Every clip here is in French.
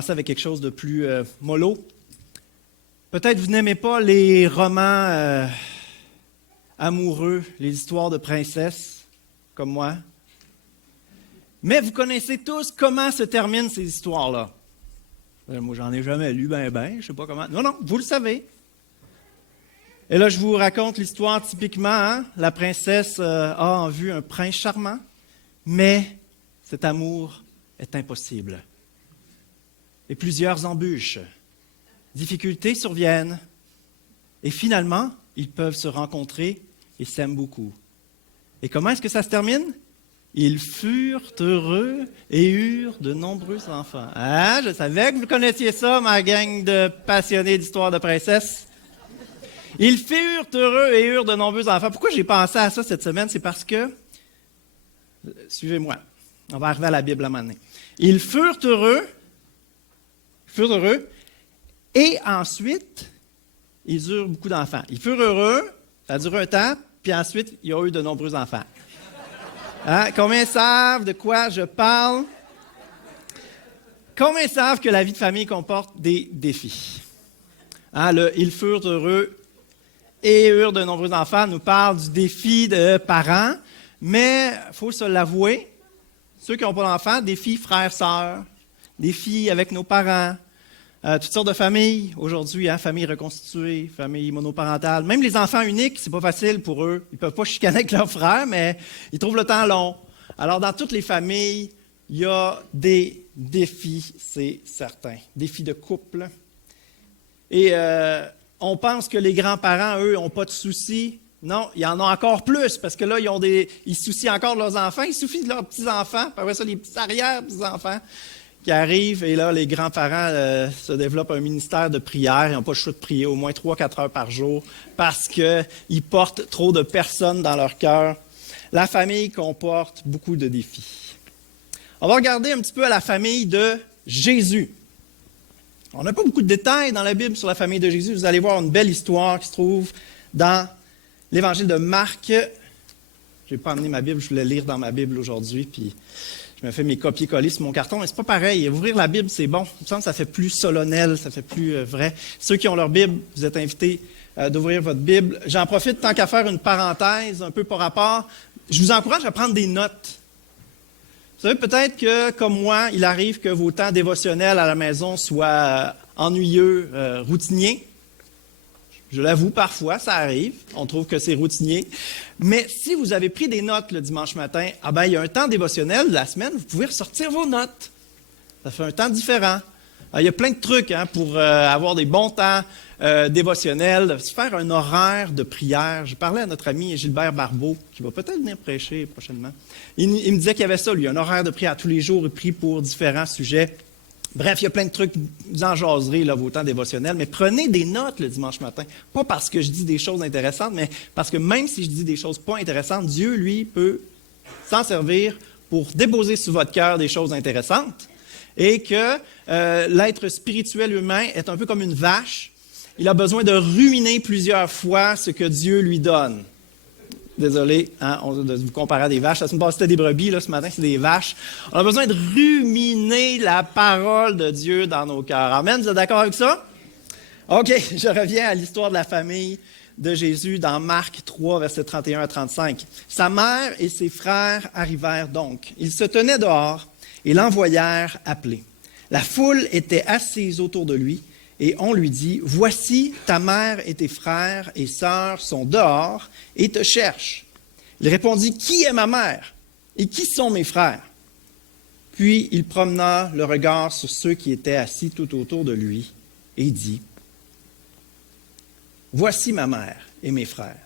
commencer avec quelque chose de plus mollo. Peut-être vous n'aimez pas les romans amoureux, les histoires de princesses, comme moi. Mais vous connaissez tous comment se terminent ces histoires-là. Moi, j'en ai jamais lu, je sais pas comment. Non, vous le savez. Et là, je vous raconte l'histoire typiquement. Hein? La princesse a en vue un prince charmant, mais cet amour est impossible. Et plusieurs embûches, difficultés surviennent, et finalement, ils peuvent se rencontrer et s'aiment beaucoup. Et comment est-ce que ça se termine? Ils furent heureux et eurent de nombreux enfants. Ah, je savais que vous connaissiez ça, ma gang de passionnés d'histoires de princesses. Ils furent heureux et eurent de nombreux enfants. Pourquoi j'ai pensé à ça cette semaine? C'est parce que, suivez-moi, on va arriver à la Bible à un moment donné. Ils furent heureux, et ensuite, ils eurent beaucoup d'enfants. Ils furent heureux, ça a duré un temps, puis ensuite, il y a eu de nombreux enfants. Hein? Combien savent de quoi je parle? Combien savent que la vie de famille comporte des défis? Hein, ils furent heureux et eurent de nombreux enfants nous parle du défi de parents, mais il faut se l'avouer, ceux qui n'ont pas d'enfants, défis frères, sœurs, défis avec nos parents, toutes sortes de familles aujourd'hui, hein, familles reconstituées, familles monoparentales. Même les enfants uniques, c'est pas facile pour eux. Ils peuvent pas chicaner avec leurs frères, mais ils trouvent le temps long. Alors, dans toutes les familles, il y a des défis, c'est certain. Défis de couple. Et on pense que les grands-parents, eux, n'ont pas de soucis. Non, il y en a encore plus, parce que là, ils se soucient encore de leurs enfants, ils se soucient de leurs petits-enfants, puis après ça, les petits arrière-petits-enfants qui arrivent, et là, les grands-parents se développent un ministère de prière, ils n'ont pas le choix de prier au moins 3-4 heures par jour, parce qu'ils portent trop de personnes dans leur cœur. La famille comporte beaucoup de défis. On va regarder un petit peu à la famille de Jésus. On n'a pas beaucoup de détails dans la Bible sur la famille de Jésus. Vous allez voir une belle histoire qui se trouve dans l'Évangile de Marc. Je n'ai pas amené ma Bible, je voulais lire dans ma Bible aujourd'hui, puis je me fais mes copier-coller sur mon carton, mais c'est pas pareil. Ouvrir la Bible, c'est bon. Il me semble que ça fait plus solennel, ça fait plus vrai. Ceux qui ont leur Bible, vous êtes invités d'ouvrir votre Bible. J'en profite tant qu'à faire une parenthèse un peu par rapport. Je vous encourage à prendre des notes. Vous savez, peut-être que, comme moi, il arrive que vos temps dévotionnels à la maison soient ennuyeux, routiniers. Je l'avoue, parfois, ça arrive. On trouve que c'est routinier. Mais si vous avez pris des notes le dimanche matin, il y a un temps dévotionnel de la semaine, vous pouvez ressortir vos notes. Ça fait un temps différent. Il y a plein de trucs pour avoir des bons temps dévotionnels, se faire un horaire de prière. Je parlais à notre ami Gilbert Barbeau, qui va peut-être venir prêcher prochainement. Il me disait qu'il y avait ça, lui, un horaire de prière tous les jours, il prie pour différents sujets. Bref, il y a plein de trucs, vous en jaserez, là, vos temps dévotionnels, mais prenez des notes le dimanche matin. Pas parce que je dis des choses intéressantes, mais parce que même si je dis des choses pas intéressantes, Dieu, lui, peut s'en servir pour déposer sur votre cœur des choses intéressantes. Et que l'être spirituel humain est un peu comme une vache. Il a besoin de ruminer plusieurs fois ce que Dieu lui donne. Désolé de vous comparer à des vaches. La semaine passée, c'était des brebis, là, ce matin, c'est des vaches. On a besoin de ruminer la parole de Dieu dans nos cœurs. Amen, vous êtes d'accord avec ça? OK, je reviens à l'histoire de la famille de Jésus dans Marc 3, versets 31 à 35. Sa mère et ses frères arrivèrent donc. Ils se tenaient dehors et l'envoyèrent appeler. La foule était assise autour de lui. Et on lui dit, « Voici, ta mère et tes frères et sœurs sont dehors et te cherchent. » Il répondit, « Qui est ma mère et qui sont mes frères? » Puis il promena le regard sur ceux qui étaient assis tout autour de lui et dit, « Voici ma mère et mes frères.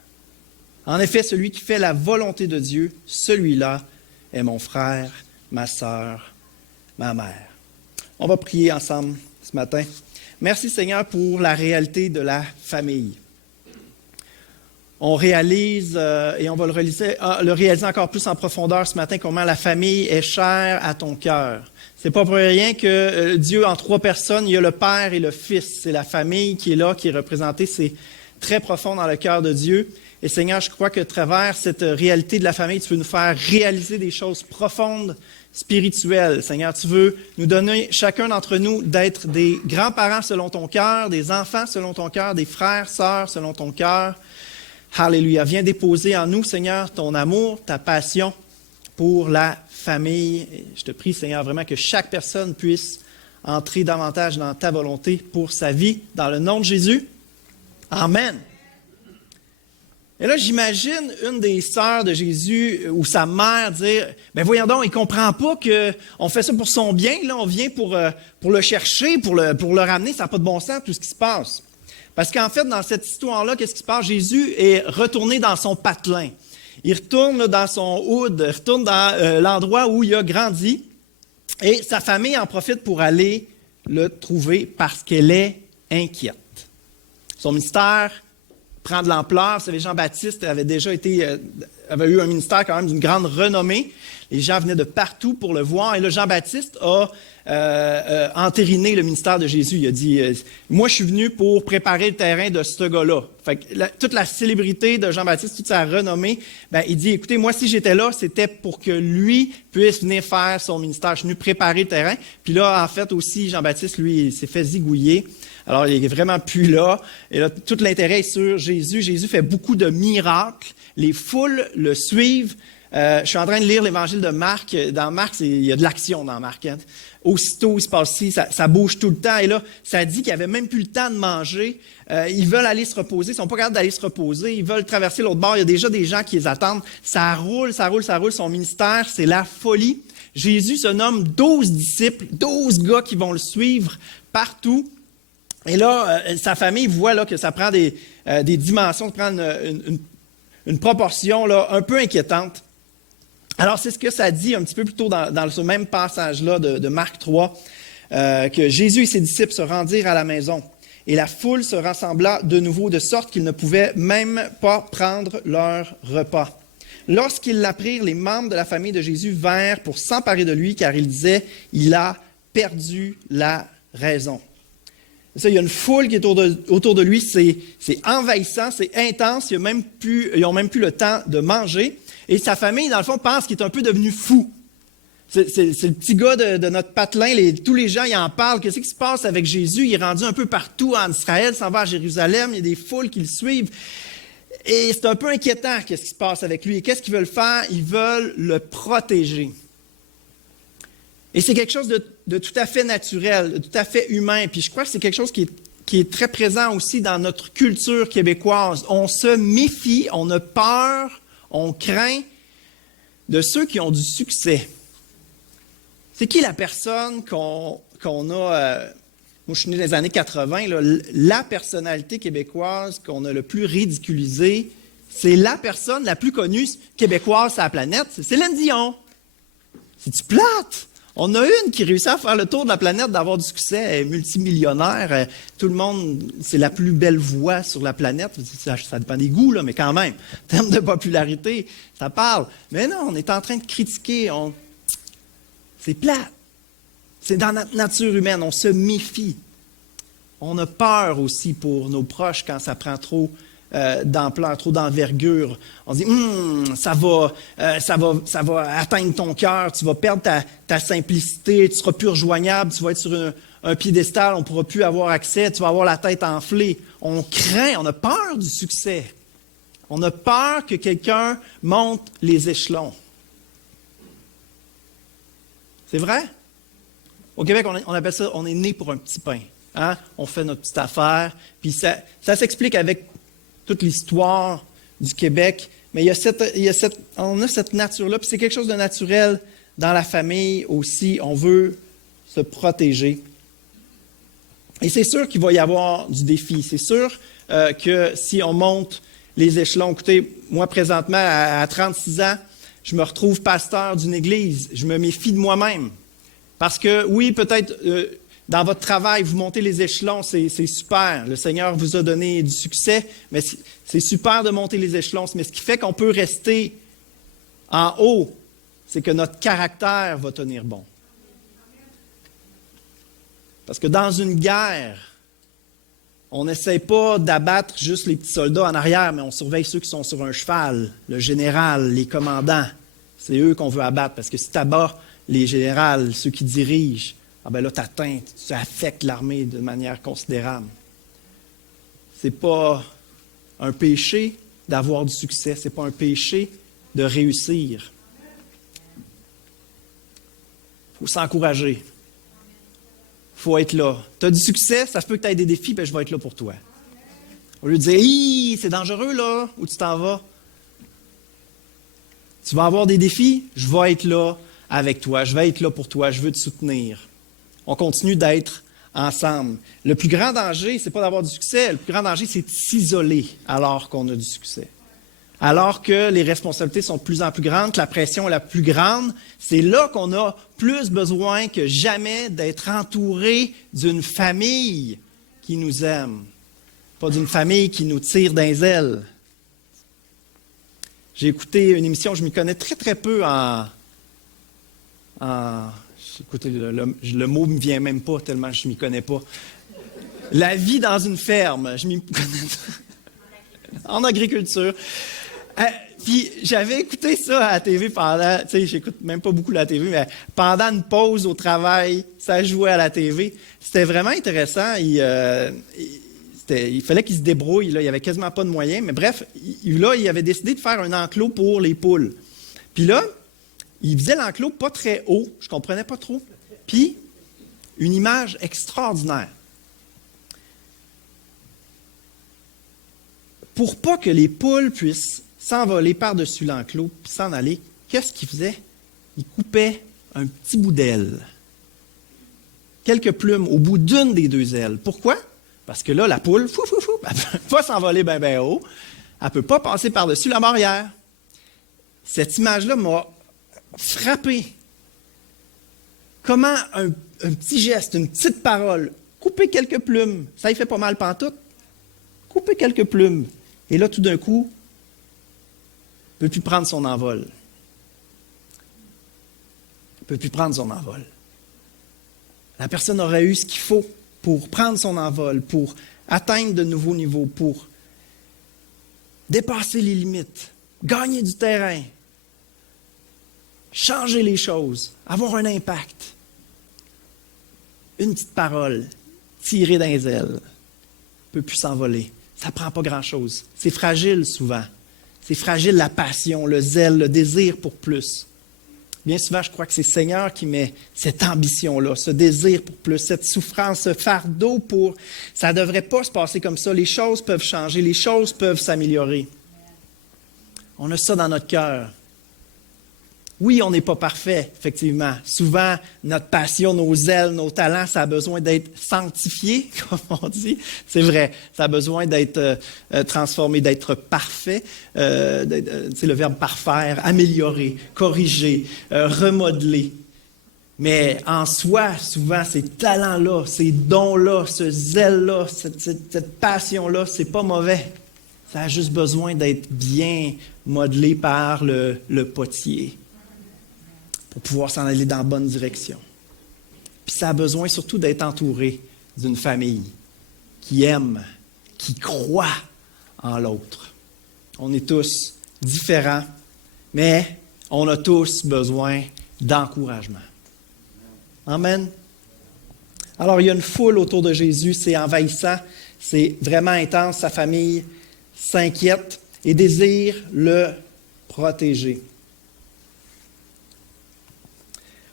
En effet, celui qui fait la volonté de Dieu, celui-là est mon frère, ma sœur, ma mère. » On va prier ensemble ce matin. Merci Seigneur pour la réalité de la famille. On réalise, et on va le réaliser encore plus en profondeur ce matin, comment la famille est chère à ton cœur. C'est pas pour rien que Dieu, en 3 personnes, il y a le Père et le Fils. C'est la famille qui est là, qui est représentée. C'est très profond dans le cœur de Dieu. Et Seigneur, je crois que à travers cette réalité de la famille, tu veux nous faire réaliser des choses profondes, spirituelles. Seigneur, tu veux nous donner, chacun d'entre nous, d'être des grands-parents selon ton cœur, des enfants selon ton cœur, des frères, sœurs selon ton cœur. Alléluia. Viens déposer en nous, Seigneur, ton amour, ta passion pour la famille. Et je te prie, Seigneur, vraiment que chaque personne puisse entrer davantage dans ta volonté pour sa vie, dans le nom de Jésus. Amen. Et là, j'imagine une des sœurs de Jésus ou sa mère dire, « Ben voyons donc, il ne comprend pas qu'on fait ça pour son bien, là, on vient pour le chercher, pour le ramener, ça n'a pas de bon sens, tout ce qui se passe. » Parce qu'en fait, dans cette histoire-là, qu'est-ce qui se passe? Jésus est retourné dans son patelin. Il retourne là, dans son hood, il retourne dans l'endroit où il a grandi. Et sa famille en profite pour aller le trouver parce qu'elle est inquiète. Son ministère prend de l'ampleur. Vous savez, Jean-Baptiste avait eu un ministère quand même d'une grande renommée. Les gens venaient de partout pour le voir. Et là, Jean-Baptiste a entériné le ministère de Jésus. Il a dit, moi, je suis venu pour préparer le terrain de ce gars-là. Fait que toute la célébrité de Jean-Baptiste, toute sa renommée, il dit, écoutez, moi, si j'étais là, c'était pour que lui puisse venir faire son ministère. Je suis venu préparer le terrain. Puis là, en fait, aussi, Jean-Baptiste, lui, il s'est fait zigouiller. Alors, il est vraiment plus là. Et là, tout l'intérêt est sur Jésus. Jésus fait beaucoup de miracles. Les foules le suivent. Je suis en train de lire l'évangile de Marc. Dans Marc, il y a de l'action dans Marc. Hein. Aussitôt, il se passe ci, ça bouge tout le temps. Et là, ça dit qu'il n'y avait même plus le temps de manger. Ils veulent aller se reposer. Ils sont pas capables d'aller se reposer. Ils veulent traverser l'autre bord. Il y a déjà des gens qui les attendent. Ça roule, ça roule, ça roule. Son ministère, c'est la folie. Jésus se nomme 12 disciples, 12 gars qui vont le suivre partout. Et là, sa famille voit là, que ça prend des dimensions, ça prend une proportion là, un peu inquiétante. Alors, c'est ce que ça dit un petit peu plus tôt dans ce même passage-là de Marc 3, que Jésus et ses disciples se rendirent à la maison. Et la foule se rassembla de nouveau, de sorte qu'ils ne pouvaient même pas prendre leur repas. Lorsqu'ils l'apprirent, les membres de la famille de Jésus vinrent pour s'emparer de lui, car ils disaient, « Il a perdu la raison. » Ça, il y a une foule qui est autour de lui, c'est envahissant, c'est intense, ils n'ont même plus le temps de manger. Et sa famille, dans le fond, pense qu'il est un peu devenu fou. C'est le petit gars de notre patelin, tous les gens ils en parlent. Qu'est-ce qui se passe avec Jésus? Il est rendu un peu partout en Israël, s'en va à Jérusalem, il y a des foules qui le suivent. Et c'est un peu inquiétant qu'est-ce qui se passe avec lui. Et qu'est-ce qu'ils veulent faire? Ils veulent le protéger. Et c'est quelque chose de tout à fait naturel, de tout à fait humain. Puis je crois que c'est quelque chose qui est très présent aussi dans notre culture québécoise. On se méfie, on a peur, on craint de ceux qui ont du succès. C'est qui la personne qu'on a... moi, je suis né dans les années 80. Là, la personnalité québécoise qu'on a le plus ridiculisée, c'est la personne la plus connue québécoise sur la planète, c'est Céline Dion. C'est-tu plate? On a une qui réussit à faire le tour de la planète, d'avoir du succès, elle est multimillionnaire. Tout le monde, c'est la plus belle voix sur la planète. Ça dépend des goûts, là, mais quand même, en termes de popularité, ça parle. Mais non, on est en train de critiquer. C'est plat. C'est dans notre nature humaine, on se méfie. On a peur aussi pour nos proches quand ça prend trop d'ampleur, trop d'envergure. On se dit, ça va atteindre ton cœur, tu vas perdre ta simplicité, tu ne seras plus rejoignable, tu vas être sur un piédestal, on ne pourra plus avoir accès, tu vas avoir la tête enflée. On craint, on a peur du succès. On a peur que quelqu'un monte les échelons. C'est vrai? Au Québec, on appelle ça, on est né pour un petit pain. Hein? On fait notre petite affaire, puis ça s'explique avec toute l'histoire du Québec, mais on a cette nature-là, puis c'est quelque chose de naturel dans la famille aussi. On veut se protéger. Et c'est sûr qu'il va y avoir du défi. C'est sûr que si on monte les échelons, écoutez, moi présentement, à 36 ans, je me retrouve pasteur d'une église. Je me méfie de moi-même. Parce que oui, peut-être dans votre travail, vous montez les échelons, c'est super. Le Seigneur vous a donné du succès, mais c'est super de monter les échelons. Mais ce qui fait qu'on peut rester en haut, c'est que notre caractère va tenir bon. Parce que dans une guerre, on n'essaie pas d'abattre juste les petits soldats en arrière, mais on surveille ceux qui sont sur un cheval, le général, les commandants. C'est eux qu'on veut abattre, parce que si tu abats les généraux, ceux qui dirigent, ah ben là, tu affectes l'armée de manière considérable. Ce n'est pas un péché d'avoir du succès, ce n'est pas un péché de réussir. Il faut s'encourager. Il faut être là. Tu as du succès, ça se peut que tu aies des défis, ben je vais être là pour toi. Au lieu de dire, hi, c'est dangereux là, où tu t'en vas. Tu vas avoir des défis, je vais être là avec toi, je vais être là pour toi, je veux te soutenir. On continue d'être ensemble. Le plus grand danger, ce n'est pas d'avoir du succès, le plus grand danger, c'est de s'isoler alors qu'on a du succès. Alors que les responsabilités sont de plus en plus grandes, que la pression est la plus grande, c'est là qu'on a plus besoin que jamais d'être entouré d'une famille qui nous aime, pas d'une famille qui nous tire dans les ailes. J'ai écouté une émission, je m'y connais très très peu écoutez, le mot ne me vient même pas tellement je ne m'y connais pas. La vie dans une ferme, je m'y connais en agriculture. Puis j'avais écouté ça à la TV pendant, tu sais, j'écoute même pas beaucoup la TV, mais pendant une pause au travail, ça jouait à la TV. C'était vraiment intéressant. Il fallait qu'il se débrouille, là. Il n'y avait quasiment pas de moyens. Mais bref, il avait décidé de faire un enclos pour les poules. Puis là, il faisait l'enclos pas très haut, je ne comprenais pas trop. Puis, une image extraordinaire. Pour pas que les poules puissent s'envoler par-dessus l'enclos puis s'en aller, qu'est-ce qu'il faisait? Il coupait un petit bout d'aile. Quelques plumes au bout d'une des deux ailes. Pourquoi? Parce que là, la poule, elle ne peut pas s'envoler bien haut. Elle ne peut pas passer par-dessus la barrière. Cette image-là m'a frappé. Comment un petit geste, une petite parole, couper quelques plumes, ça y fait pas mal pantoute. Couper quelques plumes. Et là, tout d'un coup, ne peut plus prendre son envol. Ne peut plus prendre son envol. La personne aurait eu ce qu'il faut pour prendre son envol, pour atteindre de nouveaux niveaux, pour dépasser les limites, gagner du terrain, changer les choses, avoir un impact. Une petite parole, tirée dans les ailes, ne peut plus s'envoler. Ça ne prend pas grand-chose. C'est fragile souvent. C'est fragile la passion, le zèle, le désir pour plus. Bien souvent, je crois que c'est le Seigneur qui met cette ambition-là, ce désir pour plus, cette souffrance, ce fardeau pour... Ça ne devrait pas se passer comme ça. Les choses peuvent changer, les choses peuvent s'améliorer. On a ça dans notre cœur. Oui, on n'est pas parfait, effectivement. Souvent, notre passion, nos ailes, nos talents, ça a besoin d'être sanctifié, comme on dit. C'est vrai, ça a besoin d'être transformé, d'être parfait. C'est le verbe parfaire, améliorer, corriger, remodeler. Mais en soi, souvent, ces talents-là, ces dons-là, ce zèle-là, cette passion-là, c'est pas mauvais. Ça a juste besoin d'être bien modelé par le potier, pour pouvoir s'en aller dans la bonne direction. Puis ça a besoin surtout d'être entouré d'une famille qui aime, qui croit en l'autre. On est tous différents, mais on a tous besoin d'encouragement. Amen. Alors, il y a une foule autour de Jésus, c'est envahissant, c'est vraiment intense, sa famille s'inquiète et désire le protéger.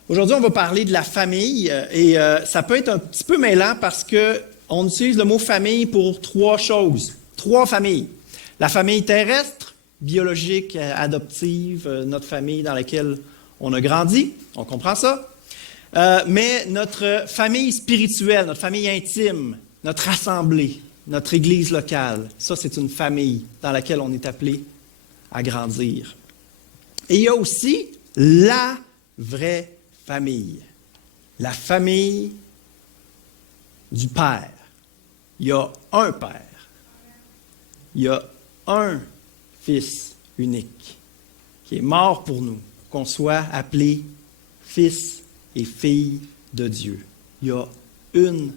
Aujourd'hui, on va parler de la famille et ça peut être un petit peu mêlant parce qu'on utilise le mot famille pour trois choses, trois familles. La famille terrestre, biologique, adoptive, notre famille dans laquelle on a grandi, on comprend ça. Mais notre famille spirituelle, notre famille intime, notre assemblée, notre église locale, ça c'est une famille dans laquelle on est appelé à grandir. Et il y a aussi la vraie famille, la famille du Père. Il y a un Père. Il y a un Fils unique qui est mort pour nous, pour qu'on soit appelés fils et filles de Dieu. Il y a une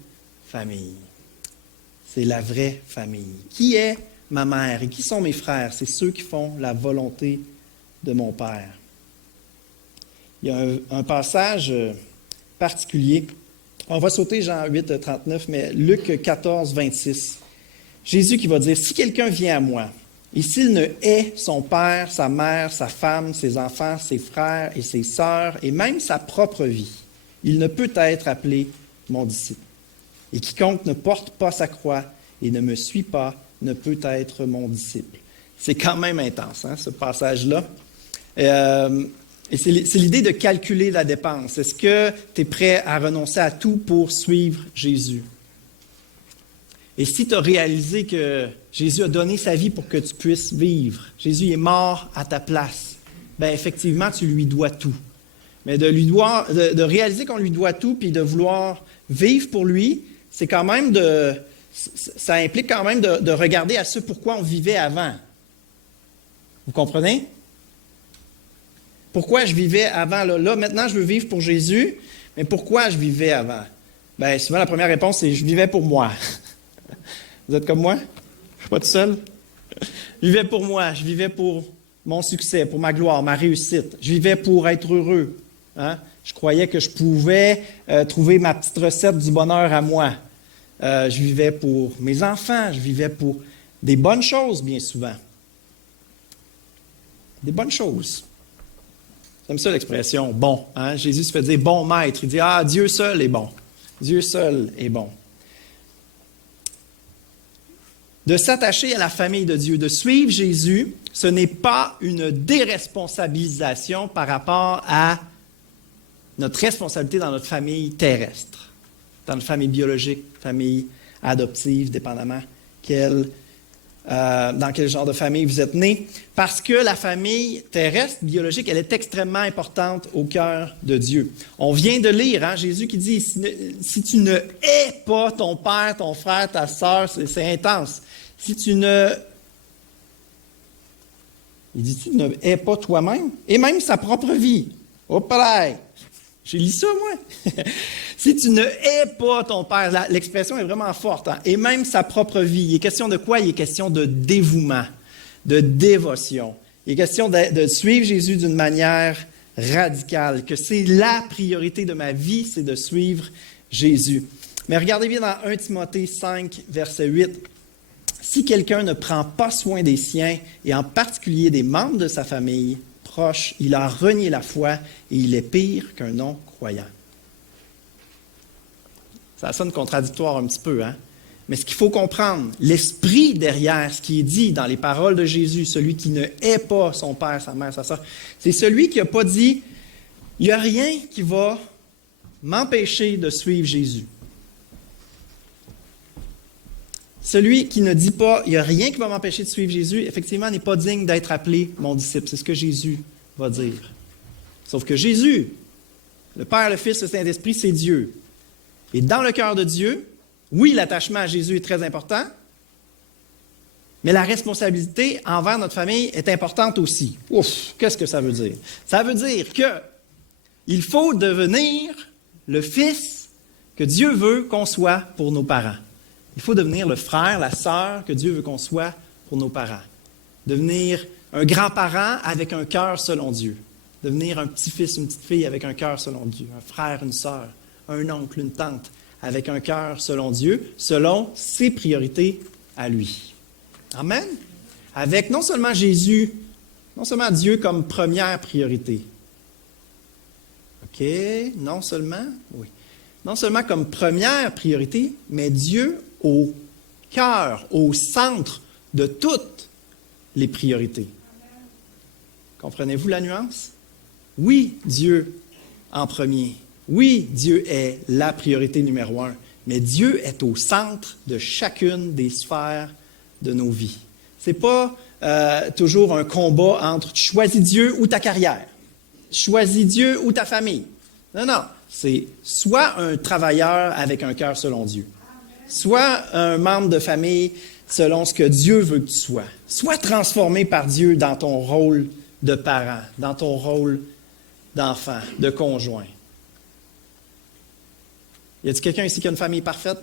famille. C'est la vraie famille. Qui est ma mère et qui sont mes frères? C'est ceux qui font la volonté de mon Père. Il y a un passage particulier. On va sauter Jean 8, 39, mais Luc 14, 26. Jésus qui va dire, « Si quelqu'un vient à moi, et s'il ne hait son père, sa mère, sa femme, ses enfants, ses frères et ses sœurs, et même sa propre vie, il ne peut être appelé mon disciple. Et quiconque ne porte pas sa croix et ne me suit pas ne peut être mon disciple. » C'est quand même intense, hein, ce passage-là. Et c'est l'idée de calculer la dépense. Est-ce que tu es prêt à renoncer à tout pour suivre Jésus? Et si tu as réalisé que Jésus a donné sa vie pour que tu puisses vivre, Jésus est mort à ta place, bien effectivement, tu lui dois tout. Mais de réaliser qu'on lui doit tout puis de vouloir vivre pour lui, c'est quand même ça implique quand même de regarder à ce pourquoi on vivait avant. Vous comprenez? Pourquoi je vivais avant? Là, maintenant, je veux vivre pour Jésus, mais pourquoi je vivais avant? Bien, souvent, la première réponse, c'est « je vivais pour moi ». Vous êtes comme moi? Je ne suis pas tout seul. Je vivais pour moi, je vivais pour mon succès, pour ma gloire, ma réussite. Je vivais pour être heureux. Hein? Je croyais que je pouvais trouver ma petite recette du bonheur à moi. Je vivais pour mes enfants, je vivais pour des bonnes choses, bien souvent. Des bonnes choses. J'aime ça l'expression « bon hein? ». Jésus se fait dire « bon maître ». Il dit « ah, Dieu seul est bon. Dieu seul est bon ». De s'attacher à la famille de Dieu, de suivre Jésus, ce n'est pas une déresponsabilisation par rapport à notre responsabilité dans notre famille terrestre, dans notre famille biologique, famille adoptive, dépendamment dans quel genre de famille vous êtes né, parce que la famille terrestre, biologique, elle est extrêmement importante au cœur de Dieu. On vient de lire, hein, Jésus qui dit, si tu ne hais pas ton père, ton frère, ta sœur, c'est intense. Si tu ne... Il dit, tu ne hais pas toi-même, et même sa propre vie. Hop là! J'ai lu ça, moi. Si tu ne hais pas ton père, l'expression est vraiment forte, hein? Et même sa propre vie. Il est question de quoi? Il est question de dévouement, de dévotion. Il est question de suivre Jésus d'une manière radicale, que c'est la priorité de ma vie, c'est de suivre Jésus. Mais regardez bien dans 1 Timothée 5, verset 8. Si quelqu'un ne prend pas soin des siens, et en particulier des membres de sa famille proche, il a renié la foi et il est pire qu'un non-croyant. Ça sonne contradictoire un petit peu, hein? Mais ce qu'il faut comprendre, l'esprit derrière ce qui est dit dans les paroles de Jésus, celui qui ne hait pas son père, sa mère, sa soeur, c'est celui qui n'a pas dit « il n'y a rien qui va m'empêcher de suivre Jésus ». Celui qui ne dit pas « il n'y a rien qui va m'empêcher de suivre Jésus », effectivement, n'est pas digne d'être appelé mon disciple. C'est ce que Jésus va dire. Sauf que Jésus, le Père, le Fils, le Saint-Esprit, c'est Dieu. Et dans le cœur de Dieu, oui, l'attachement à Jésus est très important, mais la responsabilité envers notre famille est importante aussi. Ouf, qu'est-ce que ça veut dire? Ça veut dire qu'il faut devenir le fils que Dieu veut qu'on soit pour nos parents. Il faut devenir le frère, la sœur que Dieu veut qu'on soit pour nos parents. Devenir un grand-parent avec un cœur selon Dieu. Devenir un petit-fils, une petite-fille avec un cœur selon Dieu. Un frère, une sœur, un oncle, une tante avec un cœur selon Dieu, selon ses priorités à lui. Amen? Avec non seulement Jésus, non seulement Dieu comme première priorité. OK? Non seulement? Oui. Non seulement comme première priorité, mais Dieu au cœur, au centre de toutes les priorités. Comprenez-vous la nuance? Oui, Dieu en premier. Oui, Dieu est la priorité numéro 1, mais Dieu est au centre de chacune des sphères de nos vies. Ce n'est pas toujours un combat entre tu choisis Dieu ou ta carrière, tu choisis Dieu ou ta famille. Non, non, c'est soit un travailleur avec un cœur selon Dieu, soit un membre de famille selon ce que Dieu veut que tu sois, soit transformé par Dieu dans ton rôle de parent, dans ton rôle d'enfant, de conjoint. Y a-t-il quelqu'un ici qui a une famille parfaite?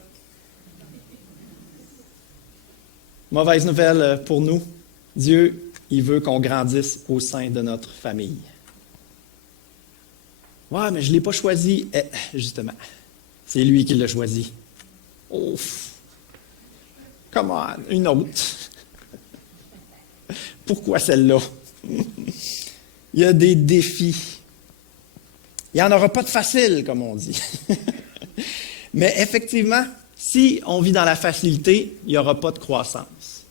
Mauvaise nouvelle pour nous, Dieu, il veut qu'on grandisse au sein de notre famille. Ouais, mais je ne l'ai pas choisi. Justement, c'est lui qui l'a choisi. Ouf! Come on, une autre. Pourquoi celle-là? Il y a des défis. Il n'y en aura pas de facile, comme on dit. Mais effectivement, si on vit dans la facilité, il n'y aura pas de croissance.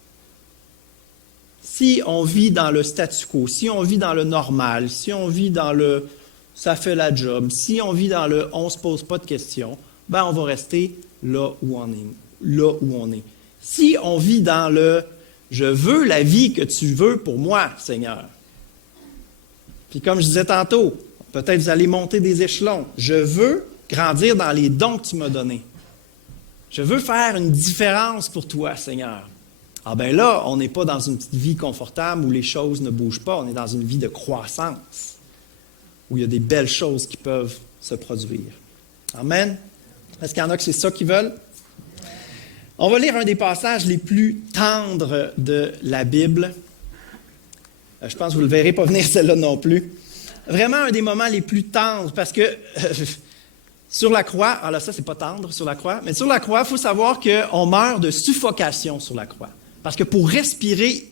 Si on vit dans le statu quo, si on vit dans le normal, si on vit dans le « ça fait la job », si on vit dans le « on ne se pose pas de questions », ben on va rester là où on est. Si on vit dans le « je veux la vie que tu veux pour moi, Seigneur », puis comme je disais tantôt, peut-être vous allez monter des échelons. Je veux grandir dans les dons que tu m'as donnés. Je veux faire une différence pour toi, Seigneur. Ah ben là, on n'est pas dans une petite vie confortable où les choses ne bougent pas. On est dans une vie de croissance, où il y a des belles choses qui peuvent se produire. Amen. Est-ce qu'il y en a que c'est ça qu'ils veulent? On va lire un des passages les plus tendres de la Bible. Je pense que vous ne le verrez pas venir celle-là non plus. Vraiment un des moments les plus tendres parce que sur la croix, alors ça c'est pas tendre sur la croix, mais sur la croix, il faut savoir qu'on meurt de suffocation sur la croix. Parce que pour respirer,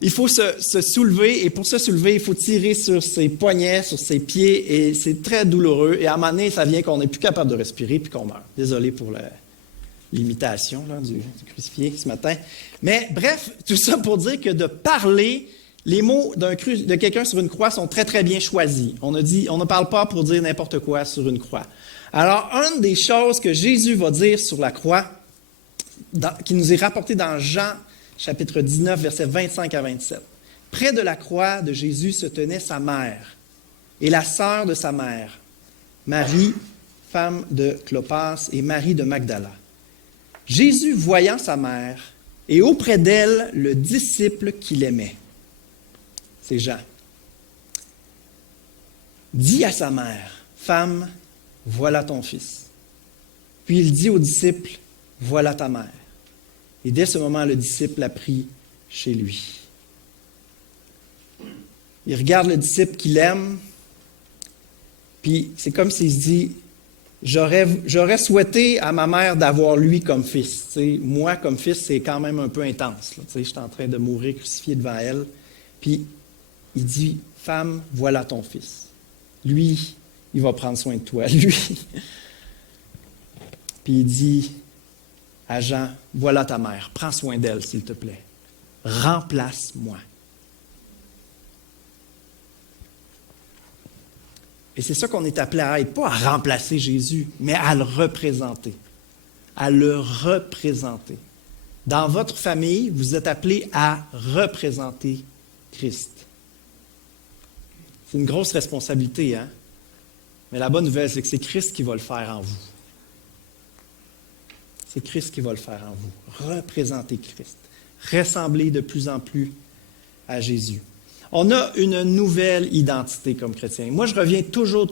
il faut se soulever et pour se soulever, il faut tirer sur ses poignets, sur ses pieds et c'est très douloureux. Et à un moment donné, ça vient qu'on n'est plus capable de respirer puis qu'on meurt. Désolé pour l'imitation là, du crucifié ce matin. Mais bref, tout ça pour dire que de parler... Les mots de quelqu'un sur une croix sont très, très bien choisis. On ne parle pas pour dire n'importe quoi sur une croix. Alors, une des choses que Jésus va dire sur la croix, qui nous est rapporté dans Jean, chapitre 19, versets 25 à 27. Près de la croix de Jésus se tenait sa mère et la sœur de sa mère, Marie, femme de Clopas, et Marie de Magdala. Jésus, voyant sa mère, et auprès d'elle le disciple qu'il aimait, c'est Jean, dit à sa mère, « Femme, voilà ton fils. » Puis il dit au disciple, « Voilà ta mère. » Et dès ce moment, le disciple l'a pris chez lui. Il regarde le disciple qu'il aime, puis c'est comme s'il se dit, « J'aurais souhaité à ma mère d'avoir lui comme fils. » T'sais, moi, comme fils, c'est quand même un peu intense. Je suis en train de mourir crucifié devant elle. Puis il dit, « Femme, voilà ton fils. Lui, il va prendre soin de toi. Lui. » Puis il dit à Jean, « Voilà ta mère. Prends soin d'elle, s'il te plaît. Remplace-moi. » Et c'est ça qu'on est appelé à être, pas à remplacer Jésus, mais à le représenter. À le représenter. Dans votre famille, vous êtes appelé à représenter Christ. C'est une grosse responsabilité, hein? Mais la bonne nouvelle, c'est que c'est Christ qui va le faire en vous. C'est Christ qui va le faire en vous. Représenter Christ. Ressembler de plus en plus à Jésus. On a une nouvelle identité comme chrétien. Moi, je reviens toujours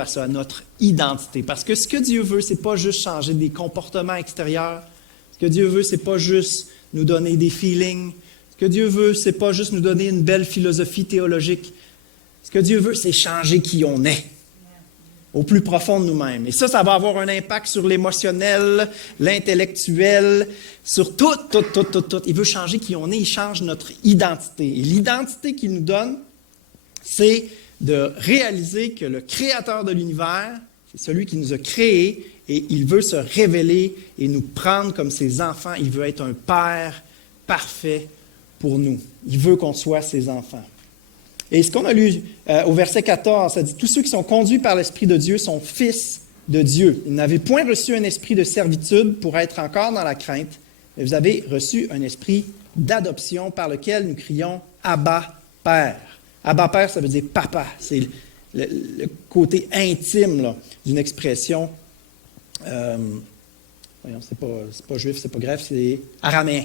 à ça, à notre identité. Parce que ce que Dieu veut, c'est pas juste changer des comportements extérieurs. Ce que Dieu veut, c'est pas juste nous donner des feelings. Ce que Dieu veut, c'est pas juste nous donner une belle philosophie théologique. Ce que Dieu veut, c'est changer qui on est, au plus profond de nous-mêmes. Et ça va avoir un impact sur l'émotionnel, l'intellectuel, sur tout. Il veut changer qui on est, il change notre identité. Et l'identité qu'il nous donne, c'est de réaliser que le Créateur de l'univers, c'est celui qui nous a créés, et il veut se révéler et nous prendre comme ses enfants. Il veut être un Père parfait pour nous. Il veut qu'on soit ses enfants. Et ce qu'on a lu au verset 14, ça dit « Tous ceux qui sont conduits par l'Esprit de Dieu sont fils de Dieu. Ils n'avaient point reçu un esprit de servitude pour être encore dans la crainte, mais vous avez reçu un esprit d'adoption par lequel nous crions « Abba, Père ». Abba, Père, ça veut dire « papa ». C'est le côté intime là, d'une expression, c'est pas juif, c'est pas grec, c'est araméen,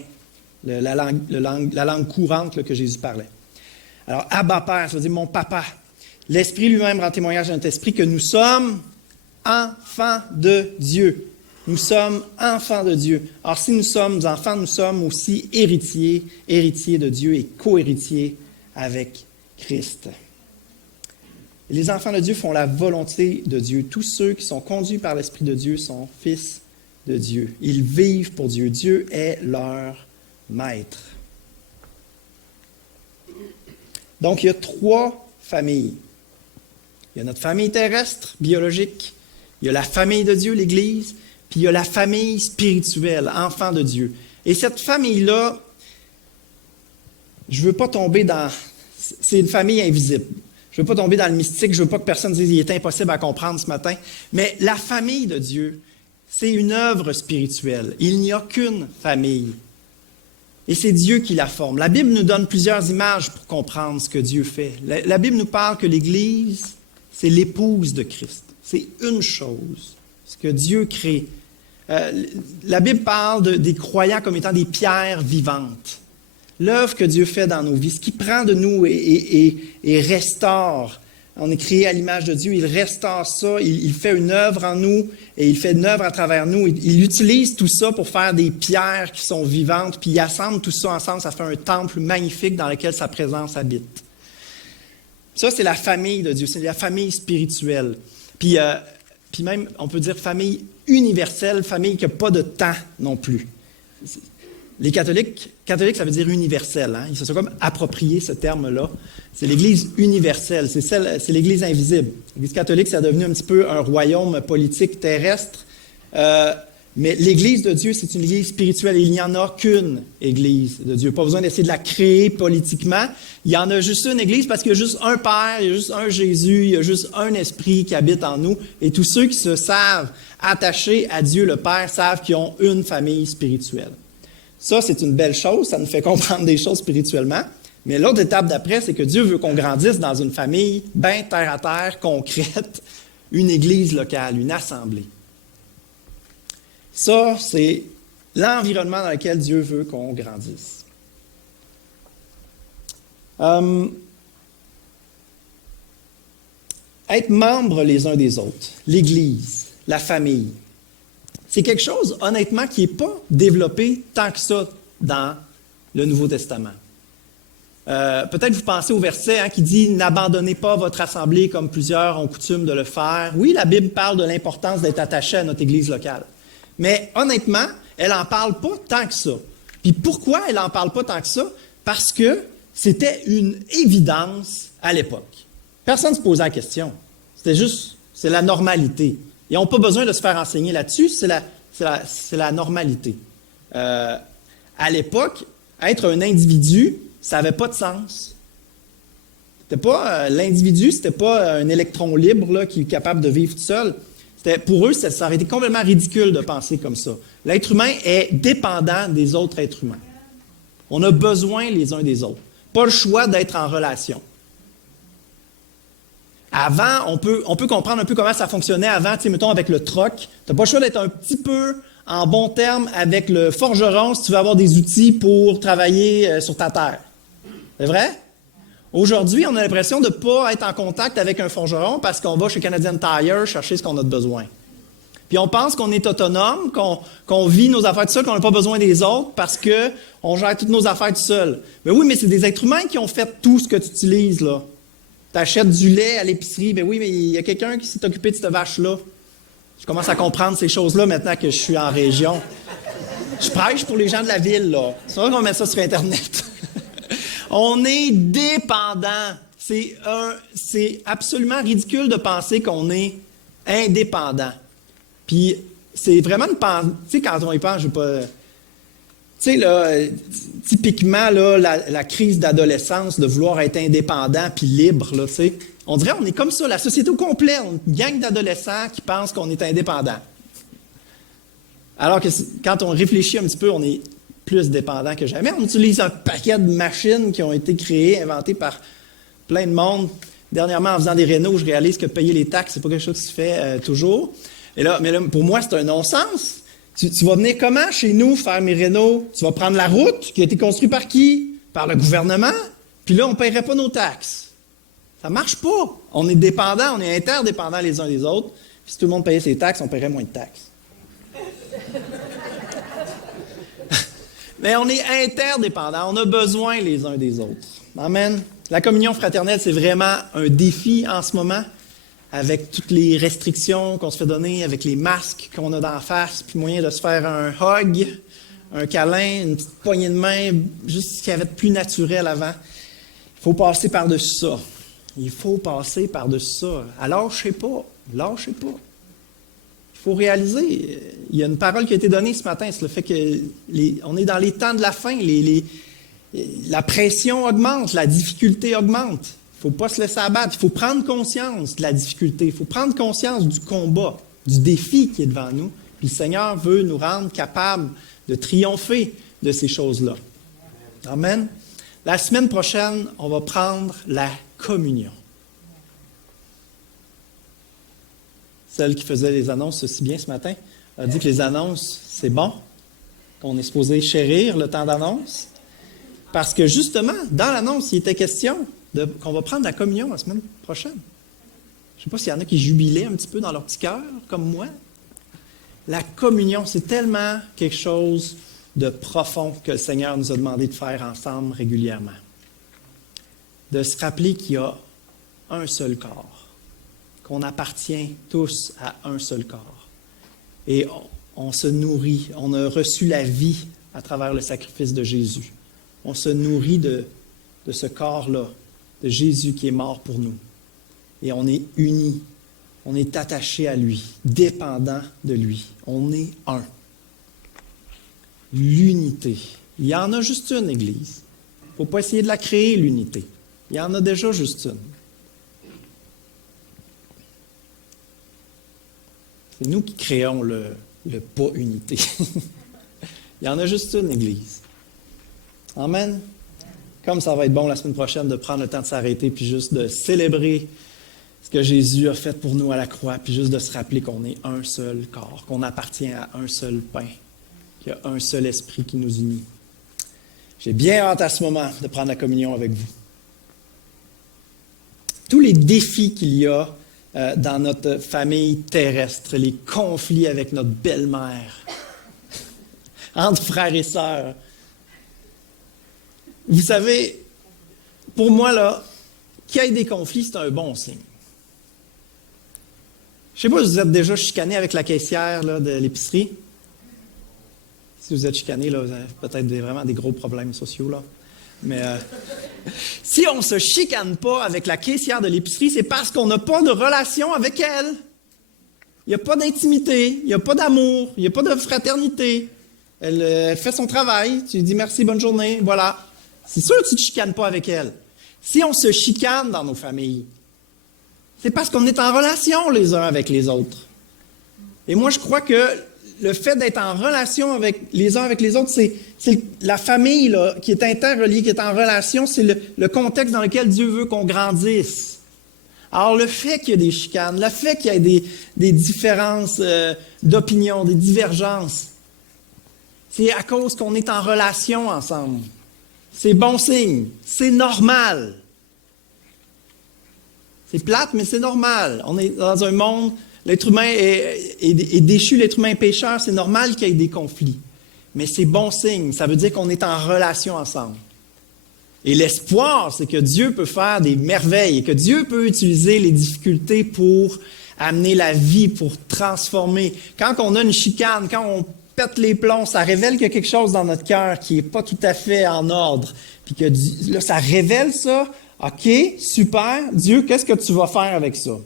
la langue courante là, que Jésus parlait. Alors, Abba Père, ça veut dire mon papa. L'Esprit lui-même rend témoignage à notre esprit que nous sommes enfants de Dieu. Nous sommes enfants de Dieu. Alors, si nous sommes enfants, nous sommes aussi héritiers, héritiers de Dieu et co-héritiers avec Christ. Et les enfants de Dieu font la volonté de Dieu. Tous ceux qui sont conduits par l'Esprit de Dieu sont fils de Dieu. Ils vivent pour Dieu. Dieu est leur maître. Donc, il y a 3 familles. Il y a notre famille terrestre, biologique. Il y a la famille de Dieu, l'Église. Puis il y a la famille spirituelle, enfant de Dieu. Et cette famille-là, je ne veux pas tomber dans... C'est une famille invisible. Je ne veux pas tomber dans le mystique. Je ne veux pas que personne dise qu'il est impossible à comprendre ce matin. Mais la famille de Dieu, c'est une œuvre spirituelle. Il n'y a qu'une famille. Et c'est Dieu qui la forme. La Bible nous donne plusieurs images pour comprendre ce que Dieu fait. La Bible nous parle que l'Église, c'est l'épouse de Christ. C'est une chose, ce que Dieu crée. La Bible parle des croyants comme étant des pierres vivantes. L'œuvre que Dieu fait dans nos vies, ce qu'il prend de nous et restaure. On est créé à l'image de Dieu, il restaure ça, il fait une œuvre en nous et il fait une œuvre à travers nous. Il utilise tout ça pour faire des pierres qui sont vivantes, puis il assemble tout ça ensemble, ça fait un temple magnifique dans lequel sa présence habite. Ça, c'est la famille de Dieu, c'est la famille spirituelle. Puis même, on peut dire famille universelle, famille qui n'a pas de temps non plus. Les catholiques, ça veut dire universel. Hein? Ils se sont comme appropriés ce terme-là. C'est l'Église universelle, c'est l'Église invisible. L'Église catholique, ça est devenu un petit peu un royaume politique terrestre. Mais l'Église de Dieu, c'est une Église spirituelle. Et il n'y en a qu'une Église de Dieu. Pas besoin d'essayer de la créer politiquement. Il y en a juste une Église parce qu'il y a juste un Père, il y a juste un Jésus, il y a juste un Esprit qui habite en nous. Et tous ceux qui se savent attachés à Dieu le Père savent qu'ils ont une famille spirituelle. Ça, c'est une belle chose. Ça nous fait comprendre des choses spirituellement. Mais l'autre étape d'après, c'est que Dieu veut qu'on grandisse dans une famille bien terre à terre, concrète, une Église locale, une assemblée. Ça, c'est l'environnement dans lequel Dieu veut qu'on grandisse. Être membres les uns des autres, l'Église, la famille, c'est quelque chose, honnêtement, qui n'est pas développé tant que ça dans le Nouveau Testament. Peut-être vous pensez au verset qui dit « N'abandonnez pas votre assemblée comme plusieurs ont coutume de le faire ». Oui, la Bible parle de l'importance d'être attaché à notre Église locale. Mais honnêtement, elle n'en parle pas tant que ça. Puis pourquoi elle n'en parle pas tant que ça? Parce que c'était une évidence à l'époque. Personne ne se posait la question. C'était juste, c'est la normalité. Ils n'ont pas besoin de se faire enseigner là-dessus, c'est la normalité. À l'époque, être un individu, ça n'avait pas de sens. L'individu, c'était pas un électron libre là, qui est capable de vivre tout seul. Pour eux, ça aurait été complètement ridicule de penser comme ça. L'être humain est dépendant des autres êtres humains. On a besoin les uns des autres. Pas le choix d'être en relation. Avant, on peut comprendre un peu comment ça fonctionnait avant, tu sais, mettons avec le troc. Tu n'as pas le choix d'être un petit peu en bon terme avec le forgeron si tu veux avoir des outils pour travailler sur ta terre. C'est vrai? Aujourd'hui, on a l'impression de ne pas être en contact avec un forgeron parce qu'on va chez Canadian Tire chercher ce qu'on a de besoin. Puis on pense qu'on est autonome, qu'on vit nos affaires tout seul, qu'on n'a pas besoin des autres parce qu'on gère toutes nos affaires tout seul. Mais oui, mais c'est des êtres humains qui ont fait tout ce que tu utilises, là. Tu achètes du lait à l'épicerie, ben oui, mais il y a quelqu'un qui s'est occupé de cette vache-là. Je commence à comprendre ces choses-là maintenant que je suis en région. Je prêche pour les gens de la ville, là. C'est vrai qu'on met ça sur Internet. On est dépendant. C'est absolument ridicule de penser qu'on est indépendant. Puis, c'est vraiment une pensée. Tu sais, quand on y pense, je ne veux pas. Tu sais, là, typiquement, là, la crise d'adolescence, de vouloir être indépendant puis libre, là, tu sais. On dirait qu'on est comme ça, la société au complet, une gang d'adolescents qui pensent qu'on est indépendant. Alors que quand on réfléchit un petit peu, on est plus dépendant que jamais. On utilise un paquet de machines qui ont été créées, inventées par plein de monde. Dernièrement, en faisant des rénaux, je réalise que payer les taxes, c'est pas quelque chose qui se fait toujours. Mais là, pour moi, c'est un non-sens. Tu vas venir comment chez nous faire mes rénaux? Tu vas prendre la route qui a été construite par qui? Par le gouvernement. Puis là, on ne paierait pas nos taxes. Ça ne marche pas. On est dépendants, on est interdépendants les uns des autres. Puis si tout le monde payait ses taxes, on paierait moins de taxes. Mais on est interdépendants, on a besoin les uns des autres. Amen. La communion fraternelle, c'est vraiment un défi en ce moment, avec toutes les restrictions qu'on se fait donner, avec les masques qu'on a d'en face, puis moyen de se faire un hug, un câlin, une petite poignée de main, juste ce qu'il y avait de plus naturel avant. Il faut passer par-dessus ça. Il faut passer par-dessus ça. Alors, lâchez pas. Lâchez pas. Il faut réaliser. Il y a une parole qui a été donnée ce matin, c'est le fait qu'on est dans les temps de la fin. La pression augmente, la difficulté augmente. Il ne faut pas se laisser abattre. Il faut prendre conscience de la difficulté. Il faut prendre conscience du combat, du défi qui est devant nous. Puis le Seigneur veut nous rendre capables de triompher de ces choses-là. Amen. La semaine prochaine, on va prendre la communion. Celle qui faisait les annonces aussi bien ce matin a dit que les annonces, c'est bon, qu'on est supposé chérir le temps d'annonce. Parce que justement, dans l'annonce, il était question qu'on va prendre la communion la semaine prochaine. Je ne sais pas s'il y en a qui jubilaient un petit peu dans leur petit cœur, comme moi. La communion, c'est tellement quelque chose de profond que le Seigneur nous a demandé de faire ensemble régulièrement. De se rappeler qu'il y a un seul corps, qu'on appartient tous à un seul corps. Et on se nourrit, on a reçu la vie à travers le sacrifice de Jésus. On se nourrit de ce corps-là, de Jésus qui est mort pour nous. Et on est unis, on est attaché à lui, dépendant de lui. On est un. L'unité. Il y en a juste une, Église. Il ne faut pas essayer de la créer, l'unité. Il y en a déjà juste une. C'est nous qui créons le pas-unité. Il y en a juste une, Église. Amen. Comme ça va être bon la semaine prochaine de prendre le temps de s'arrêter puis juste de célébrer ce que Jésus a fait pour nous à la croix, puis juste de se rappeler qu'on est un seul corps, qu'on appartient à un seul pain, qu'il y a un seul esprit qui nous unit. J'ai bien hâte à ce moment de prendre la communion avec vous. Tous les défis qu'il y a dans notre famille terrestre, les conflits avec notre belle-mère, entre frères et sœurs. Vous savez, pour moi, là, qu'il y ait des conflits, c'est un bon signe. Je ne sais pas si vous êtes déjà chicané avec la caissière là, de l'épicerie. Si vous êtes chicané, là, vous avez peut-être vraiment des gros problèmes sociaux. Là. Mais si on ne se chicane pas avec la caissière de l'épicerie, c'est parce qu'on n'a pas de relation avec elle. Il n'y a pas d'intimité, il n'y a pas d'amour, il n'y a pas de fraternité. Elle fait son travail, tu lui dis merci, bonne journée, voilà. C'est sûr que tu ne te chicanes pas avec elle. Si on se chicane dans nos familles, c'est parce qu'on est en relation les uns avec les autres. Et moi, je crois que le fait d'être en relation avec les uns avec les autres, c'est la famille là, qui est interreliée, qui est en relation, c'est le contexte dans lequel Dieu veut qu'on grandisse. Alors, le fait qu'il y ait des chicanes, le fait qu'il y ait des différences d'opinion, des divergences, c'est à cause qu'on est en relation ensemble. C'est bon signe, c'est normal. C'est plate, mais c'est normal. On est dans un monde, l'être humain est déchu, l'être humain est pécheur, c'est normal qu'il y ait des conflits. Mais c'est bon signe, ça veut dire qu'on est en relation ensemble. Et l'espoir, c'est que Dieu peut faire des merveilles et que Dieu peut utiliser les difficultés pour amener la vie, pour transformer. Quand on a une chicane, quand on pète les plombs, ça révèle qu'il y a quelque chose dans notre cœur qui n'est pas tout à fait en ordre. Puis que là, ça révèle ça. OK, super. Dieu, qu'est-ce que tu vas faire avec ça?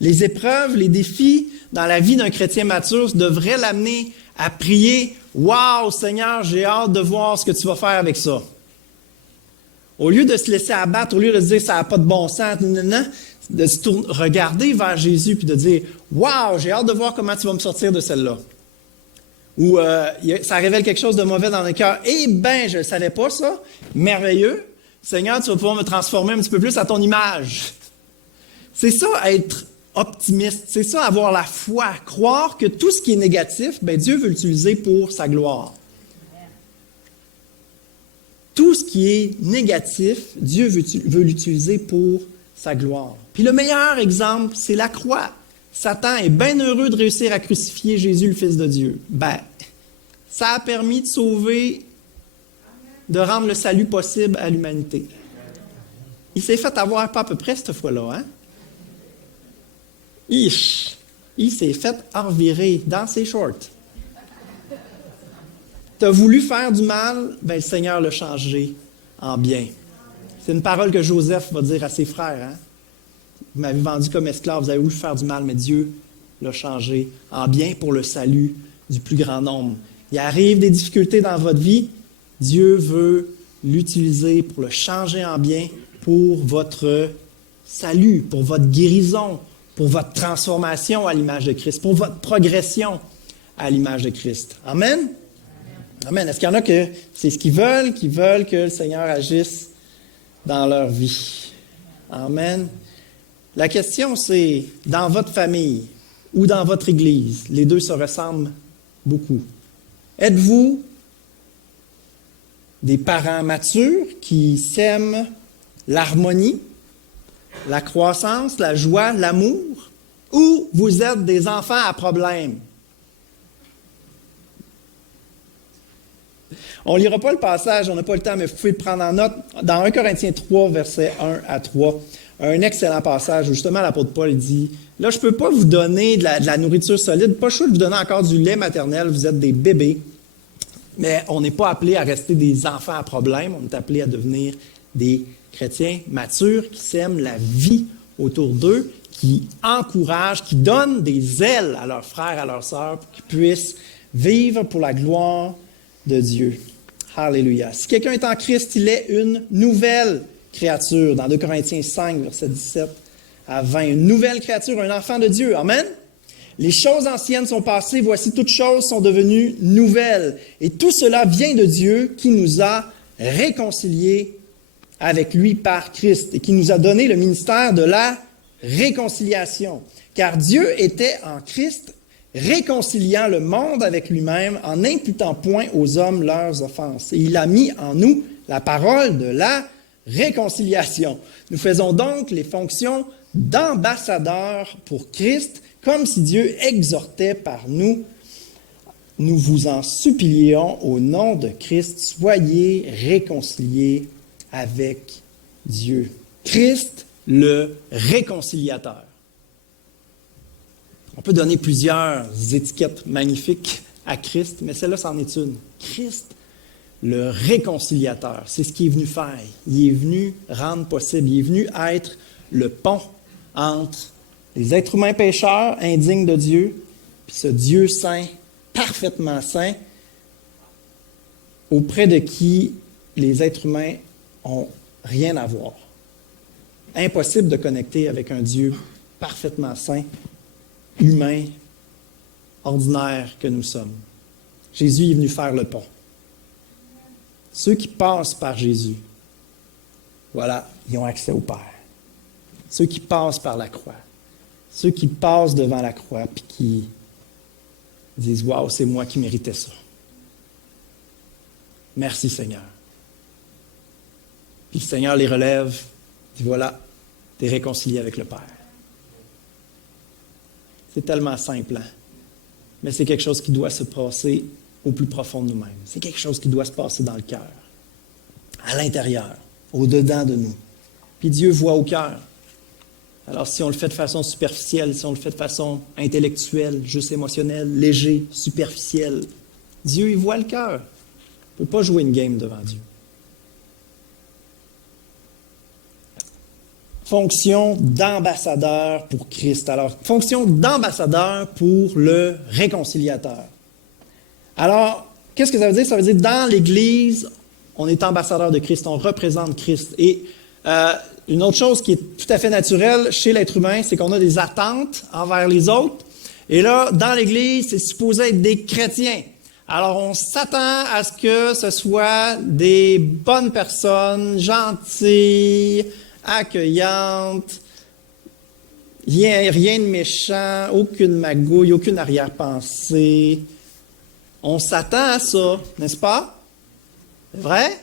Les épreuves, les défis dans la vie d'un chrétien mature devraient l'amener à prier. Wow, Seigneur, j'ai hâte de voir ce que tu vas faire avec ça. Au lieu de se laisser abattre, au lieu de se dire ça n'a pas de bon sens, de se regarder vers Jésus puis de dire wow, j'ai hâte de voir comment tu vas me sortir de celle-là. Ou ça révèle quelque chose de mauvais dans le cœur. Eh bien, je ne savais pas ça. Merveilleux. Seigneur, tu vas pouvoir me transformer un petit peu plus à ton image. C'est ça, être optimiste. C'est ça, avoir la foi. Croire que tout ce qui est négatif, ben, Dieu veut l'utiliser pour sa gloire. Tout ce qui est négatif, Dieu veut l'utiliser pour sa gloire. Puis le meilleur exemple, c'est la croix. Satan est bien heureux de réussir à crucifier Jésus, le Fils de Dieu. Ben, ça a permis de sauver de rendre le salut possible à l'humanité. Il s'est fait avoir pas à peu près cette fois-là, hein? Il s'est fait revirer dans ses shorts. Tu as voulu faire du mal, ben le Seigneur l'a changé en bien. C'est une parole que Joseph va dire à ses frères. Hein? Vous m'avez vendu comme esclave, vous avez voulu faire du mal, mais Dieu l'a changé en bien pour le salut du plus grand nombre. Il arrive des difficultés dans votre vie, Dieu veut l'utiliser pour le changer en bien pour votre salut, pour votre guérison, pour votre transformation à l'image de Christ, pour votre progression à l'image de Christ. Amen? Amen. Est-ce qu'il y en a que c'est ce qu'ils veulent que le Seigneur agisse dans leur vie? Amen. La question, c'est, dans votre famille ou dans votre Église, les deux se ressemblent beaucoup. Êtes-vous des parents matures qui sèment l'harmonie, la croissance, la joie, l'amour, ou vous êtes des enfants à problème? On ne lira pas le passage, on n'a pas le temps, mais vous pouvez le prendre en note. Dans 1 Corinthiens 3, versets 1 à 3, un excellent passage où justement l'apôtre Paul dit, « Là, je ne peux pas vous donner de la nourriture solide, pas chaud de vous donner encore du lait maternel, vous êtes des bébés. » Mais on n'est pas appelé à rester des enfants à problème, on est appelé à devenir des chrétiens matures qui sèment la vie autour d'eux, qui encouragent, qui donnent des ailes à leurs frères, à leurs sœurs, pour qu'ils puissent vivre pour la gloire de Dieu. Alléluia. Si quelqu'un est en Christ, il est une nouvelle créature. Dans 2 Corinthiens 5, verset 17 à 20. Une nouvelle créature, un enfant de Dieu. Amen. Les choses anciennes sont passées, voici toutes choses sont devenues nouvelles. Et tout cela vient de Dieu qui nous a réconciliés avec lui par Christ et qui nous a donné le ministère de la réconciliation. Car Dieu était en Christ réconciliant le monde avec lui-même en n'imputant point aux hommes leurs offenses. Et il a mis en nous la parole de la réconciliation. Nous faisons donc les fonctions d'ambassadeurs pour Christ, comme si Dieu exhortait par nous. Nous vous en supplions au nom de Christ, soyez réconciliés avec Dieu. Christ, le réconciliateur. On peut donner plusieurs étiquettes magnifiques à Christ, mais celle-là, c'en est une. Christ, le réconciliateur, c'est ce qu'il est venu faire. Il est venu rendre possible, il est venu être le pont entre les êtres humains pécheurs, indignes de Dieu, puis ce Dieu saint, parfaitement saint, auprès de qui les êtres humains n'ont rien à voir. Impossible de connecter avec un Dieu parfaitement saint, humain, ordinaire que nous sommes. Jésus est venu faire le pont. Ceux qui passent par Jésus, voilà, ils ont accès au Père. Ceux qui passent par la croix, ceux qui passent devant la croix puis qui disent « Wow, c'est moi qui méritais ça. Merci Seigneur. » Puis le Seigneur les relève, dit « Voilà, tu es réconcilié avec le Père. » C'est tellement simple, hein? Mais c'est quelque chose qui doit se passer au plus profond de nous-mêmes. C'est quelque chose qui doit se passer dans le cœur, à l'intérieur, au-dedans de nous. Puis Dieu voit au cœur. Alors si on le fait de façon superficielle, si on le fait de façon intellectuelle, juste émotionnelle, léger, superficielle, Dieu, il voit le cœur. On ne peut pas jouer une game devant Dieu. Fonction d'ambassadeur pour Christ. Alors, fonction d'ambassadeur pour le réconciliateur. Alors, qu'est-ce que ça veut dire? Ça veut dire dans l'Église, on est ambassadeur de Christ, on représente Christ. Et une autre chose qui est tout à fait naturelle chez l'être humain, c'est qu'on a des attentes envers les autres. Et là, dans l'Église, c'est supposé être des chrétiens. Alors, on s'attend à ce que ce soit des bonnes personnes, gentilles, accueillantes, rien de méchant, aucune magouille, aucune arrière-pensée. On s'attend à ça, n'est-ce pas? C'est vrai?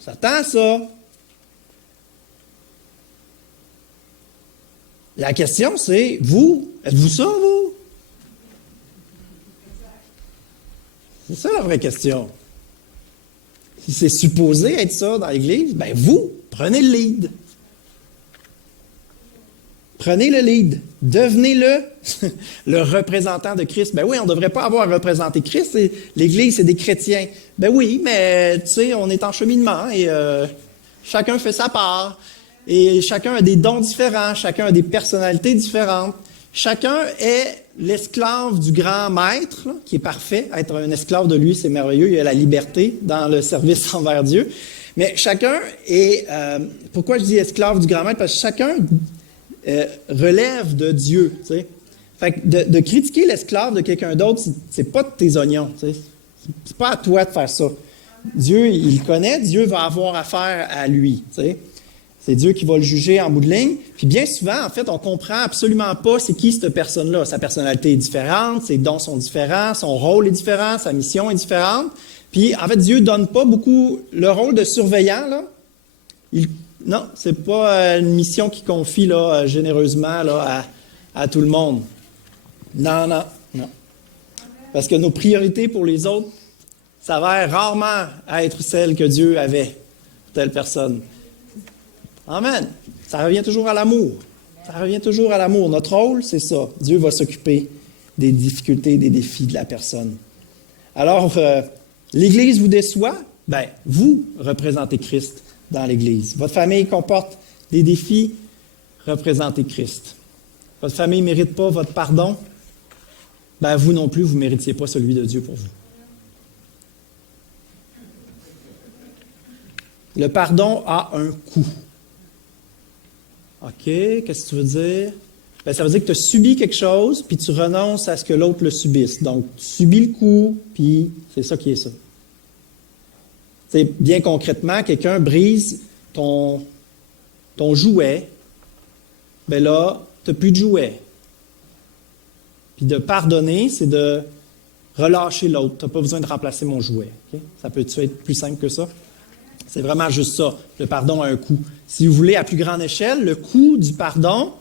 On s'attend à ça. La question, c'est, vous, êtes-vous ça, vous? C'est ça la vraie question. si c'est supposé être ça dans l'Église, ben vous, prenez le lead. Prenez le lead. Devenez-le, le représentant de Christ. Ben oui, on ne devrait pas avoir à représenter Christ. L'Église, c'est des chrétiens. Ben oui, mais tu sais, on est en cheminement et chacun fait sa part. Et chacun a des dons différents, chacun a des personnalités différentes. Chacun est l'esclave du grand maître, là, qui est parfait. Être un esclave de lui, c'est merveilleux. Il y a la liberté dans le service envers Dieu. Mais chacun est... pourquoi je dis esclave du grand maître? Parce que chacun relève de Dieu. Tu sais. Fait que de critiquer l'esclave de quelqu'un d'autre, c'est pas de tes oignons. Tu sais. C'est pas à toi de faire ça. Dieu, il le connaît. Dieu va avoir affaire à lui. Tu sais. C'est Dieu qui va le juger en bout de ligne. Puis bien souvent, en fait, on comprend absolument pas c'est qui cette personne-là. Sa personnalité est différente, ses dons sont différents, son rôle est différent, sa mission est différente. Puis en fait, Dieu donne pas beaucoup le rôle de surveillant, là. Non, c'est pas une mission qu'il confie là, généreusement là, à tout le monde. Non. Parce que nos priorités pour les autres s'avèrent rarement être celles que Dieu avait pour telle personne. Amen. Ça revient toujours à l'amour. Ça revient toujours à l'amour. Notre rôle, c'est ça. Dieu va s'occuper des difficultés, des défis de la personne. Alors, l'Église vous déçoit? Ben, vous représentez Christ dans l'Église. Votre famille comporte des défis, représentez Christ. Votre famille ne mérite pas votre pardon? Ben, vous non plus, vous ne méritiez pas celui de Dieu pour vous. Le pardon a un coût. OK, qu'est-ce que tu veux dire? Ben, ça veut dire que tu as subi quelque chose, puis tu renonces à ce que l'autre le subisse. Donc, tu subis le coup, puis c'est ça qui est ça. T'sais, bien concrètement, quelqu'un brise ton jouet, ben là, tu n'as plus de jouet. Puis de pardonner, c'est de relâcher l'autre. Tu n'as pas besoin de remplacer mon jouet. Okay? Ça peut-tu être plus simple que ça? C'est vraiment juste ça. Le pardon a un coût. Si vous voulez, à plus grande échelle, le coût du pardon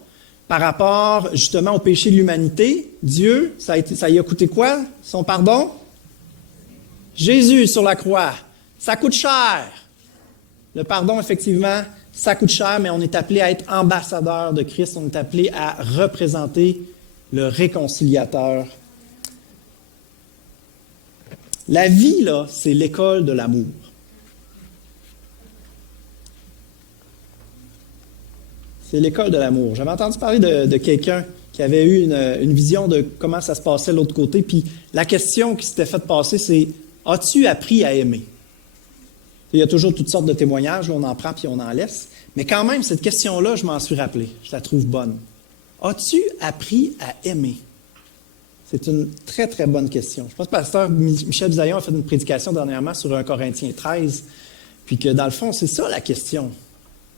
par rapport justement au péché de l'humanité, Dieu, ça y a coûté quoi, son pardon? Jésus sur la croix. Ça coûte cher. Le pardon, effectivement, ça coûte cher, mais on est appelé à être ambassadeur de Christ. On est appelé à représenter le réconciliateur. La vie, là, c'est l'école de l'amour. C'est l'école de l'amour. J'avais entendu parler de quelqu'un qui avait eu une vision de comment ça se passait de l'autre côté, puis la question qui s'était faite passer, c'est « As-tu appris à aimer? » Il y a toujours toutes sortes de témoignages, là, on en prend puis on en laisse, mais quand même, cette question-là, je m'en suis rappelé, je la trouve bonne. As-tu appris à aimer? C'est une très, très bonne question. Je pense que le pasteur Michel Bisaillon a fait une prédication dernièrement sur 1 Corinthiens 13, puis que dans le fond, c'est ça la question.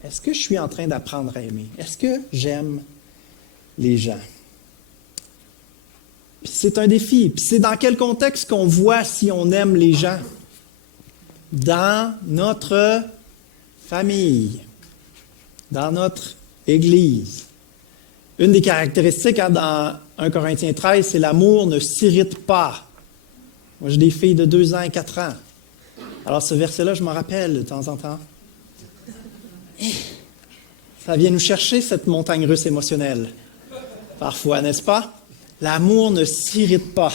Est-ce que je suis en train d'apprendre à aimer? Est-ce que j'aime les gens? Puis c'est un défi. Puis c'est dans quel contexte qu'on voit si on aime les gens? Dans notre famille, dans notre Église. Une des caractéristiques dans 1 Corinthiens 13, c'est l'amour ne s'irrite pas. Moi, j'ai des filles de 2 ans et 4 ans. Alors ce verset-là, je m'en rappelle de temps en temps. Ça vient nous chercher, cette montagne russe émotionnelle. Parfois, n'est-ce pas? L'amour ne s'irrite pas.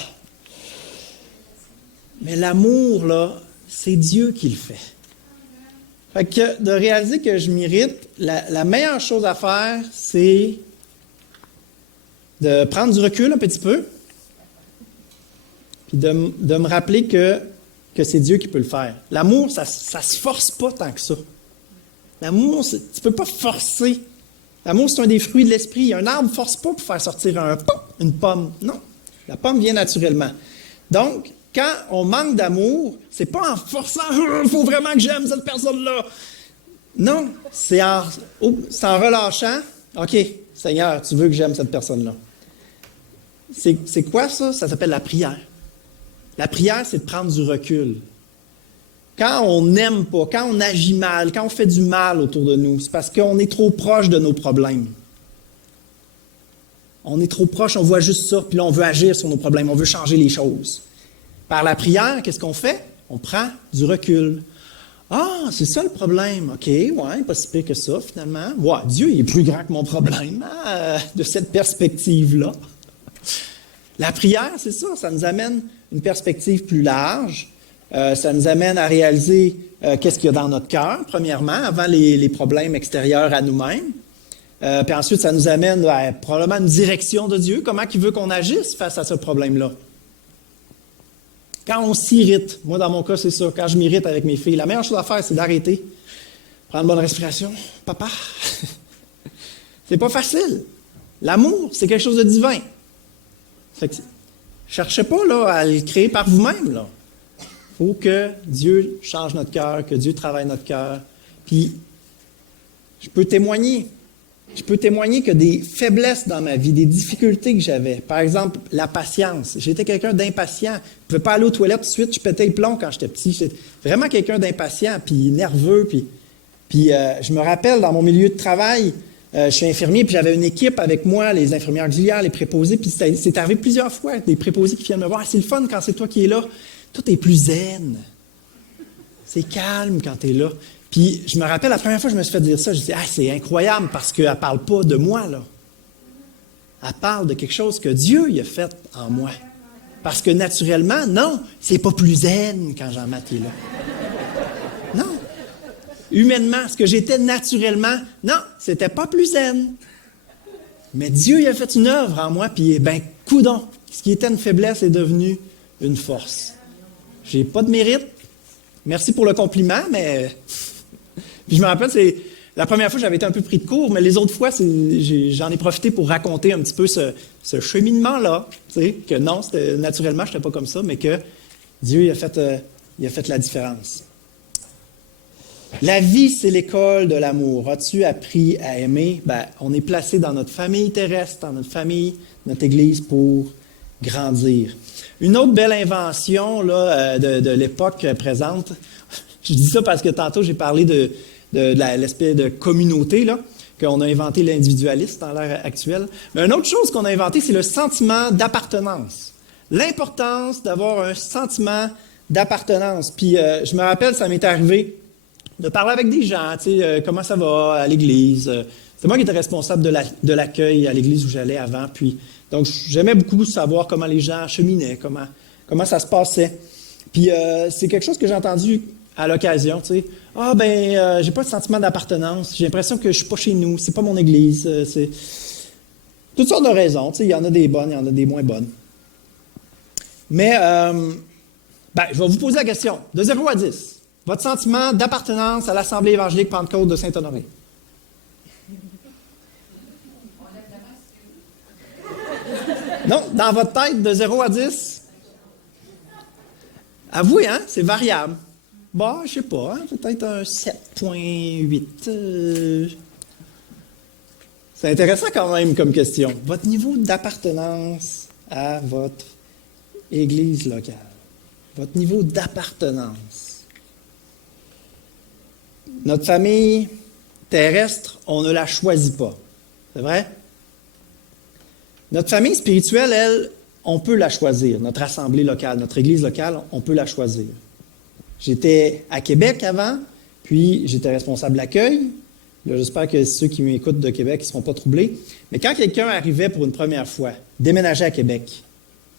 Mais l'amour, là, c'est Dieu qui le fait. Fait que de réaliser que je m'irrite, la meilleure chose à faire, c'est de prendre du recul un petit peu, puis de me rappeler que c'est Dieu qui peut le faire. L'amour, ça se force pas tant que ça. L'amour, tu ne peux pas forcer. L'amour, c'est un des fruits de l'esprit. Un arbre ne force pas pour faire sortir une pomme. Non, la pomme vient naturellement. Donc, quand on manque d'amour, c'est pas en forçant « il faut vraiment que j'aime cette personne-là ». Non, c'est en relâchant « OK, Seigneur, tu veux que j'aime cette personne-là ». C'est quoi ça? Ça s'appelle la prière. La prière, c'est de prendre du recul. Quand on n'aime pas, quand on agit mal, quand on fait du mal autour de nous, c'est parce qu'on est trop proche de nos problèmes. On est trop proche, on voit juste ça, puis là, on veut agir sur nos problèmes, on veut changer les choses. Par la prière, qu'est-ce qu'on fait? On prend du recul. Ah, c'est ça le problème. OK, ouais, pas si pire que ça, finalement. Ouais, Dieu, il est plus grand que mon problème, hein, de cette perspective-là. La prière, c'est ça, ça nous amène une perspective plus large. Ça nous amène à réaliser qu'est-ce qu'il y a dans notre cœur, premièrement, avant les problèmes extérieurs à nous-mêmes. Puis ensuite, ça nous amène à probablement une direction de Dieu. Comment il veut qu'on agisse face à ce problème-là? Quand on s'irrite, moi dans mon cas, c'est ça, quand je m'irrite avec mes filles, la meilleure chose à faire, c'est d'arrêter, prendre une bonne respiration. Papa, c'est pas facile. L'amour, c'est quelque chose de divin. Fait que, cherchez pas là, à le créer par vous-même. Il faut que Dieu change notre cœur, que Dieu travaille notre cœur. Puis, je peux témoigner que des faiblesses dans ma vie, des difficultés que j'avais, par exemple, la patience. J'étais quelqu'un d'impatient. Je ne pouvais pas aller aux toilettes tout de suite, je pétais les plombs quand j'étais petit. J'étais vraiment quelqu'un d'impatient, puis nerveux. Puis je me rappelle, dans mon milieu de travail, je suis infirmier, puis j'avais une équipe avec moi, les infirmières auxiliaires, les préposés, puis c'est arrivé plusieurs fois, des préposés qui viennent me voir. Ah, c'est le fun quand c'est toi qui es là. Tout est plus zen. C'est calme quand tu es là. Puis je me rappelle, la première fois que je me suis fait dire ça, je me suis dit, ah, c'est incroyable parce qu'elle ne parle pas de moi, là. Elle parle de quelque chose que Dieu y a fait en moi. Parce que naturellement, non, c'est pas plus zen quand Jean-Marc est là. Non. Humainement, ce que j'étais naturellement, non, c'était pas plus zen. Mais Dieu y a fait une œuvre en moi, puis ben, coudonc, ce qui était une faiblesse est devenu une force. J'ai pas de mérite. Merci pour le compliment, mais... Puis je me rappelle, c'est la première fois, j'avais été un peu pris de court, mais les autres fois, j'en ai profité pour raconter un petit peu ce cheminement-là. Tu sais, que non, naturellement, je n'étais pas comme ça, mais que Dieu il a fait la différence. La vie, c'est l'école de l'amour. As-tu appris à aimer? Ben, on est placé dans notre famille terrestre, dans notre famille, notre Église pour grandir. Une autre belle invention là, de l'époque présente, je dis ça parce que tantôt j'ai parlé de l'espèce de communauté, là, qu'on a inventé l'individualisme dans l'ère actuelle. Mais une autre chose qu'on a inventé, c'est le sentiment d'appartenance. L'importance d'avoir un sentiment d'appartenance. Puis je me rappelle, ça m'est arrivé de parler avec des gens, tu sais, comment ça va à l'église. C'est moi qui étais responsable de l'accueil à l'église où j'allais avant. Puis, donc, j'aimais beaucoup savoir comment les gens cheminaient, comment ça se passait. Puis c'est quelque chose que j'ai entendu à l'occasion, tu sais. Ah, ben, j'ai pas de sentiment d'appartenance. J'ai l'impression que je suis pas chez nous. C'est pas mon église. C'est toutes sortes de raisons. Tu sais, il y en a des bonnes, il y en a des moins bonnes. Mais, je vais vous poser la question. De 0 à 10, votre sentiment d'appartenance à l'Assemblée évangélique Pentecôte de Saint-Honoré. Non, dans votre tête, de 0 à 10? Avouez, hein, c'est variable. Bon, je sais pas, hein, peut-être un 7,8. C'est intéressant quand même comme question. Votre niveau d'appartenance à votre église locale. Votre niveau d'appartenance. Notre famille terrestre, on ne la choisit pas. C'est vrai? Notre famille spirituelle, elle, on peut la choisir. Notre assemblée locale, notre église locale, on peut la choisir. J'étais à Québec avant, puis j'étais responsable d'accueil. Là, j'espère que ceux qui m'écoutent de Québec ne seront pas troublés. Mais quand quelqu'un arrivait pour une première fois, déménageait à Québec,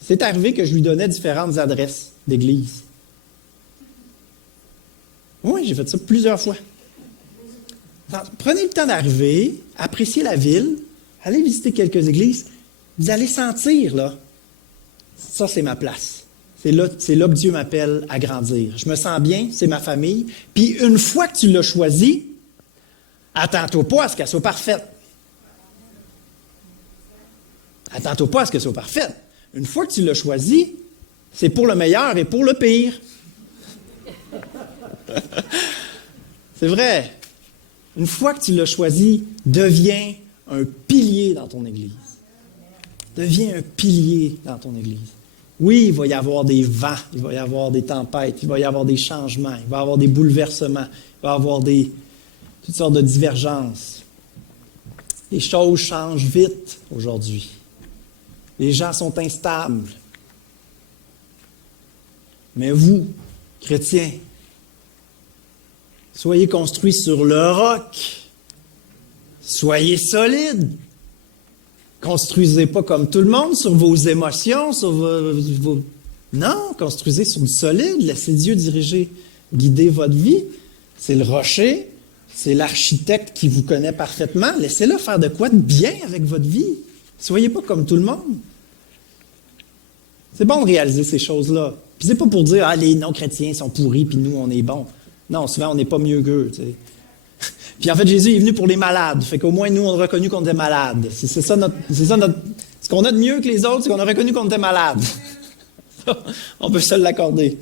c'est arrivé que je lui donnais différentes adresses d'église. Oui, j'ai fait ça plusieurs fois. Alors, prenez le temps d'arriver, appréciez la ville, allez visiter quelques églises. Vous allez sentir, là, ça c'est ma place. C'est là que Dieu m'appelle à grandir. Je me sens bien, c'est ma famille. Puis une fois que tu l'as choisi, attends-toi pas à ce qu'elle soit parfaite. Attends-toi pas à ce qu'elle soit parfaite. Une fois que tu l'as choisi, c'est pour le meilleur et pour le pire. C'est vrai. Une fois que tu l'as choisi, deviens un pilier dans ton Église. Deviens un pilier dans ton Église. Oui, il va y avoir des vents, il va y avoir des tempêtes, il va y avoir des changements, il va y avoir des bouleversements, il va y avoir toutes sortes de divergences. Les choses changent vite aujourd'hui. Les gens sont instables. Mais vous, chrétiens, Soyez construits sur le roc. Soyez solides. Construisez pas comme tout le monde sur vos émotions, sur vos... Non, construisez sur du solide. Laissez Dieu diriger, guider votre vie. C'est le rocher, c'est l'architecte qui vous connaît parfaitement. Laissez-le faire de quoi de bien avec votre vie. Soyez pas comme tout le monde. C'est bon de réaliser ces choses-là. Puis c'est pas pour dire, ah, les non-chrétiens sont pourris, puis nous, on est bons. Non, souvent, on n'est pas mieux qu'eux, tu sais. Puis en fait, Jésus est venu pour les malades. Fait qu'au moins, nous, on a reconnu qu'on était malades. C'est ça notre... Ce qu'on a de mieux que les autres, c'est qu'on a reconnu qu'on était malades. On peut se l'accorder.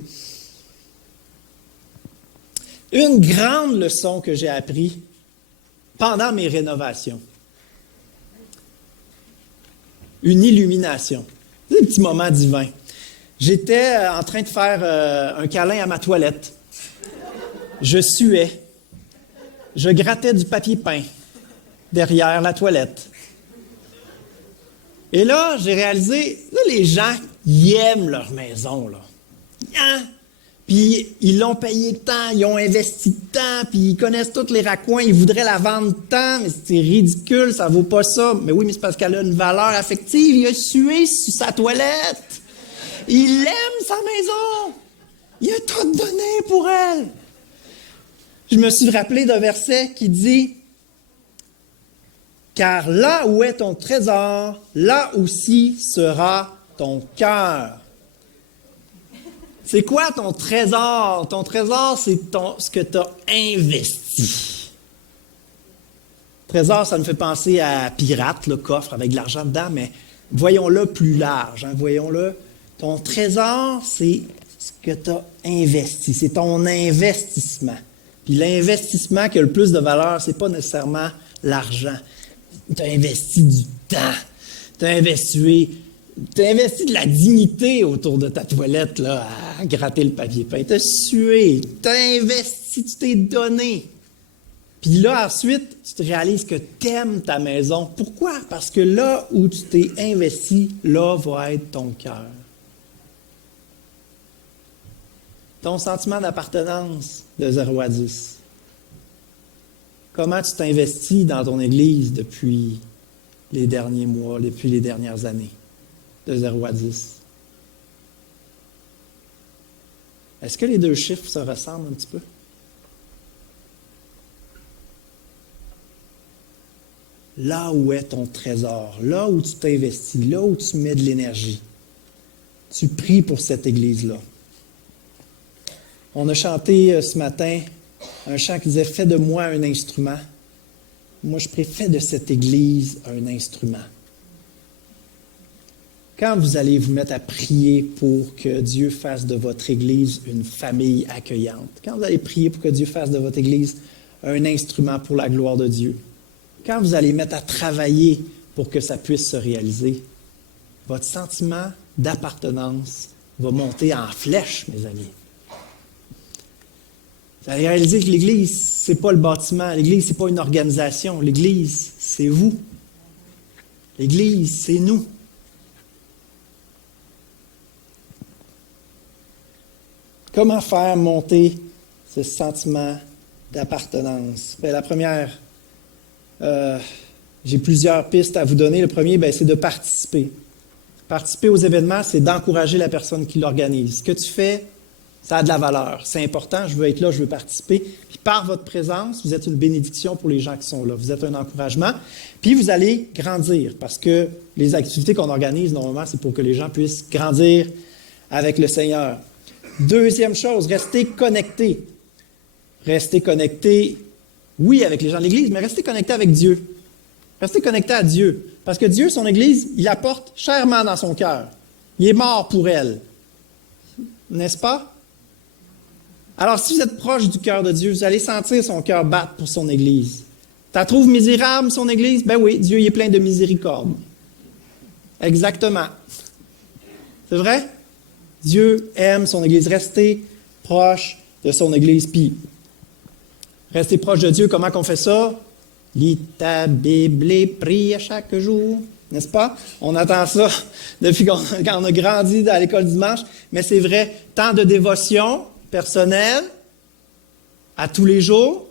Une grande leçon que j'ai apprise pendant mes rénovations. Une illumination. C'est un petit moment divin. J'étais en train de faire un câlin à ma toilette. Je suais. Je grattais du papier peint derrière la toilette. Et là, j'ai réalisé, là, les gens, ils aiment leur maison, là. Hein? Puis ils l'ont payé tant, ils ont investi tant, puis ils connaissent tous les raccoins, ils voudraient la vendre tant, mais c'est ridicule, ça vaut pas ça. Mais oui, mais c'est parce qu'elle a une valeur affective, il a sué sur sa toilette. Il aime sa maison. Il a tout donné pour elle. Je me suis rappelé d'un verset qui dit « Car là où est ton trésor, là aussi sera ton cœur. » C'est quoi ton trésor? Ton trésor, c'est ce que tu as investi. Trésor, ça me fait penser à pirate, le coffre avec de l'argent dedans, mais voyons-le plus large. Hein, voyons-le. Ton trésor, c'est ce que tu as investi. C'est ton investissement. Puis l'investissement qui a le plus de valeur, c'est pas nécessairement l'argent. Tu as investi du temps. Tu as investi de la dignité autour de ta toilette, là, à gratter le papier peint. Tu as sué, tu as investi, tu t'es donné. Puis là, ensuite, tu te réalises que tu aimes ta maison. Pourquoi? Parce que là où tu t'es investi, là va être ton cœur. Ton sentiment d'appartenance de 0 à 10. Comment tu t'investis dans ton Église depuis les derniers mois, depuis les dernières années? De 0 à 10. Est-ce que les deux chiffres se ressemblent un petit peu? Là où est ton trésor, là où tu t'investis, là où tu mets de l'énergie, tu pries pour cette Église-là. On a chanté ce matin un chant qui disait « Fais de moi un instrument ». Moi, je prie « Fais de cette Église un instrument ». Quand vous allez vous mettre à prier pour que Dieu fasse de votre Église une famille accueillante, quand vous allez prier pour que Dieu fasse de votre Église un instrument pour la gloire de Dieu, quand vous allez mettre à travailler pour que ça puisse se réaliser, votre sentiment d'appartenance va monter en flèche, mes amis. Vous allez réaliser que l'Église, ce n'est pas le bâtiment, l'Église, ce n'est pas une organisation, l'Église, c'est vous. L'Église, c'est nous. Comment faire monter ce sentiment d'appartenance? Bien, la première, j'ai plusieurs pistes à vous donner. Le premier, c'est de participer. Participer aux événements, c'est d'encourager la personne qui l'organise. Ce que tu fais, ça a de la valeur. C'est important, je veux être là, je veux participer. Puis par votre présence, vous êtes une bénédiction pour les gens qui sont là. Vous êtes un encouragement. Puis vous allez grandir parce que les activités qu'on organise, normalement, c'est pour que les gens puissent grandir avec le Seigneur. Deuxième chose, restez connectés. Restez connectés, oui, avec les gens de l'Église, mais restez connectés avec Dieu. Restez connectés à Dieu. Parce que Dieu, son Église, il la porte chèrement dans son cœur. Il est mort pour elle. N'est-ce pas? Alors, si vous êtes proche du cœur de Dieu, vous allez sentir son cœur battre pour son Église. Tu la trouves misérable, son Église? Ben oui, Dieu il est plein de miséricorde. Exactement. C'est vrai? Dieu aime son Église. Restez proche de son Église. Puis, restez proche de Dieu. Comment qu'on fait ça? Lis ta Bible et prie à chaque jour. N'est-ce pas? On attend ça depuis quand on a grandi à l'école du dimanche. Mais c'est vrai, temps de dévotion personnelle, à tous les jours.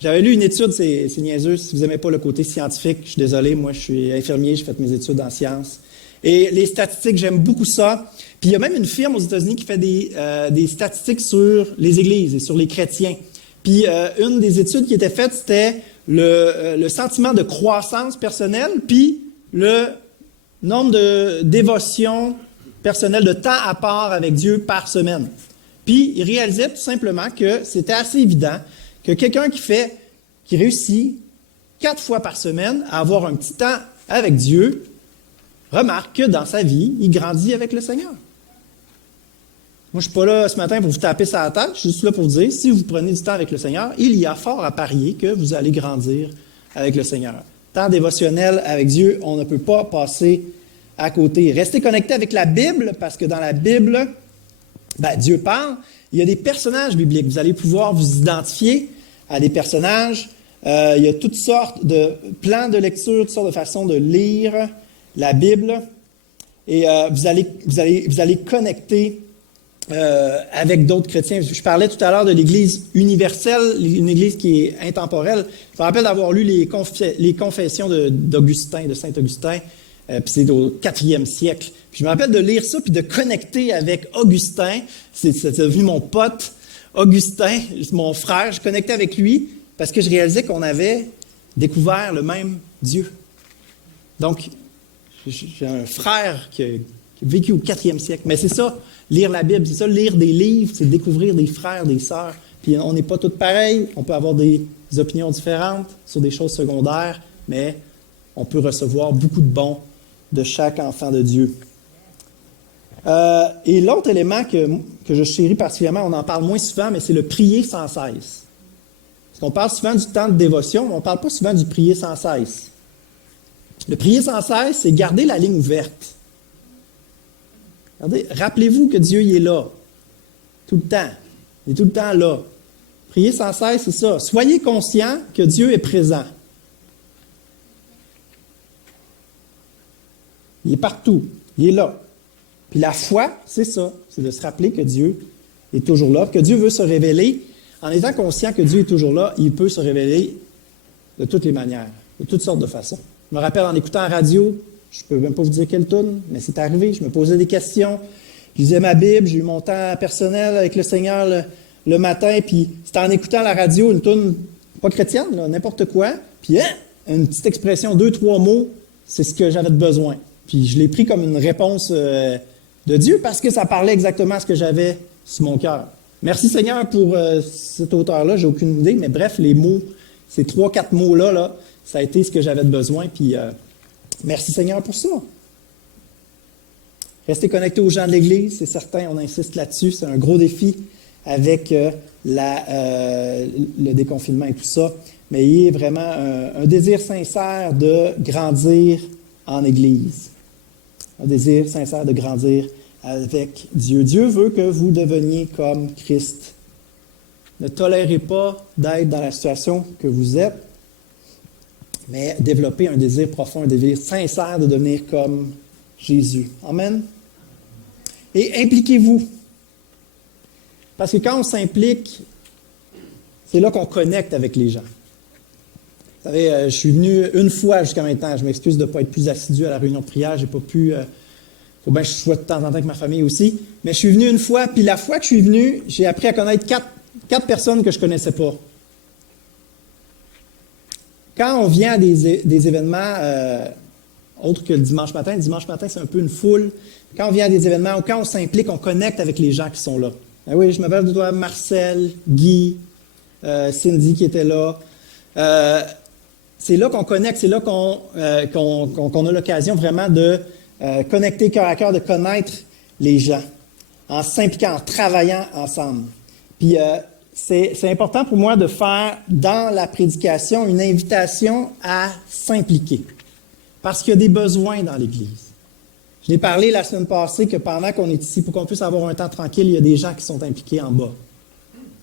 J'avais lu une étude, c'est niaiseux, si vous n'aimez pas le côté scientifique, je suis désolé, moi je suis infirmier, j'ai fait mes études en sciences. Et les statistiques, j'aime beaucoup ça. Puis il y a même une firme aux États-Unis qui fait des statistiques sur les églises et sur les chrétiens. Puis une des études qui était faite, c'était le sentiment de croissance personnelle, puis le nombre de dévotions personnelles, de temps à part avec Dieu par semaine. Puis il réalisait tout simplement que c'était assez évident que quelqu'un qui réussit 4 fois par semaine à avoir un petit temps avec Dieu, remarque que dans sa vie, il grandit avec le Seigneur. Moi, je ne suis pas là ce matin pour vous taper sur la tête, je suis juste là pour vous dire, si vous prenez du temps avec le Seigneur, il y a fort à parier que vous allez grandir avec le Seigneur. Temps dévotionnel avec Dieu, on ne peut pas passer à côté. Restez connectés avec la Bible, parce que dans la Bible, Dieu parle. Il y a des personnages bibliques. Vous allez pouvoir vous identifier à des personnages. Il y a toutes sortes de plans de lecture, toutes sortes de façons de lire la Bible. Et vous allez connecter avec d'autres chrétiens. Je parlais tout à l'heure de l'Église universelle, une Église qui est intemporelle. Je me rappelle d'avoir lu les confessions d'Augustin, de Saint-Augustin, puis c'est au 4e siècle. Puis je me rappelle de lire ça, puis de connecter avec Augustin. C'est devenu mon pote, Augustin, mon frère. Je connectais avec lui parce que je réalisais qu'on avait découvert le même Dieu. Donc, j'ai un frère qui a vécu au 4e siècle. Mais c'est ça, lire la Bible, c'est ça, lire des livres, c'est découvrir des frères, des sœurs. Puis on n'est pas tous pareils, on peut avoir des opinions différentes sur des choses secondaires, mais on peut recevoir beaucoup de bons de chaque enfant de Dieu. Et l'autre élément que je chéris particulièrement, on en parle moins souvent, mais c'est le prier sans cesse. Parce qu'on parle souvent du temps de dévotion, mais on ne parle pas souvent du prier sans cesse. Le prier sans cesse, c'est garder la ligne ouverte. Regardez, rappelez-vous que Dieu il est là, tout le temps. Il est tout le temps là. Prier sans cesse, c'est ça. Soyez conscient que Dieu est présent. Il est partout. Il est là. Puis la foi, c'est ça. C'est de se rappeler que Dieu est toujours là, que Dieu veut se révéler. En étant conscient que Dieu est toujours là, il peut se révéler de toutes les manières, de toutes sortes de façons. Je me rappelle en écoutant la radio, je ne peux même pas vous dire quelle tourne, mais c'est arrivé, je me posais des questions, je lisais ma Bible, j'ai eu mon temps personnel avec le Seigneur le matin, puis c'était en écoutant la radio, une tourne pas chrétienne, là, n'importe quoi, puis une petite expression, 2-3 mots, c'est ce que j'avais besoin. Puis je l'ai pris comme une réponse de Dieu parce que ça parlait exactement à ce que j'avais sur mon cœur. Merci Seigneur pour cet auteur-là, j'ai aucune idée, mais bref, les mots, ces 3-4 mots-là, ça a été ce que j'avais besoin, puis merci Seigneur pour ça. Restez connectés aux gens de l'Église, c'est certain, on insiste là-dessus, c'est un gros défi avec le déconfinement et tout ça, mais il y a vraiment un désir sincère de grandir en Église. Un désir sincère de grandir avec Dieu. Dieu veut que vous deveniez comme Christ. Ne tolérez pas d'être dans la situation que vous êtes, mais développez un désir profond, un désir sincère de devenir comme Jésus. Amen. Et impliquez-vous. Parce que quand on s'implique, c'est là qu'on connecte avec les gens. Vous savez, je suis venu une fois jusqu'à maintenant. Je m'excuse de ne pas être plus assidu à la réunion de prière. J'ai pas pu... faut bien que je sois de temps en temps avec ma famille aussi. Mais je suis venu une fois, puis la fois que je suis venu, j'ai appris à connaître quatre personnes que je ne connaissais pas. Quand on vient à des événements autres que le dimanche matin c'est un peu une foule. Quand on vient à des événements ou quand on s'implique, on connecte avec les gens qui sont là. Ben oui, je m'appelle de toi Marcel, Guy, Cindy qui était là. C'est là qu'on connecte, c'est là qu'on a l'occasion vraiment de connecter cœur à cœur, de connaître les gens, en s'impliquant, en travaillant ensemble. Puis c'est important pour moi de faire dans la prédication une invitation à s'impliquer, parce qu'il y a des besoins dans l'Église. Je l'ai parlé la semaine passée que pendant qu'on est ici, pour qu'on puisse avoir un temps tranquille, il y a des gens qui sont impliqués en bas.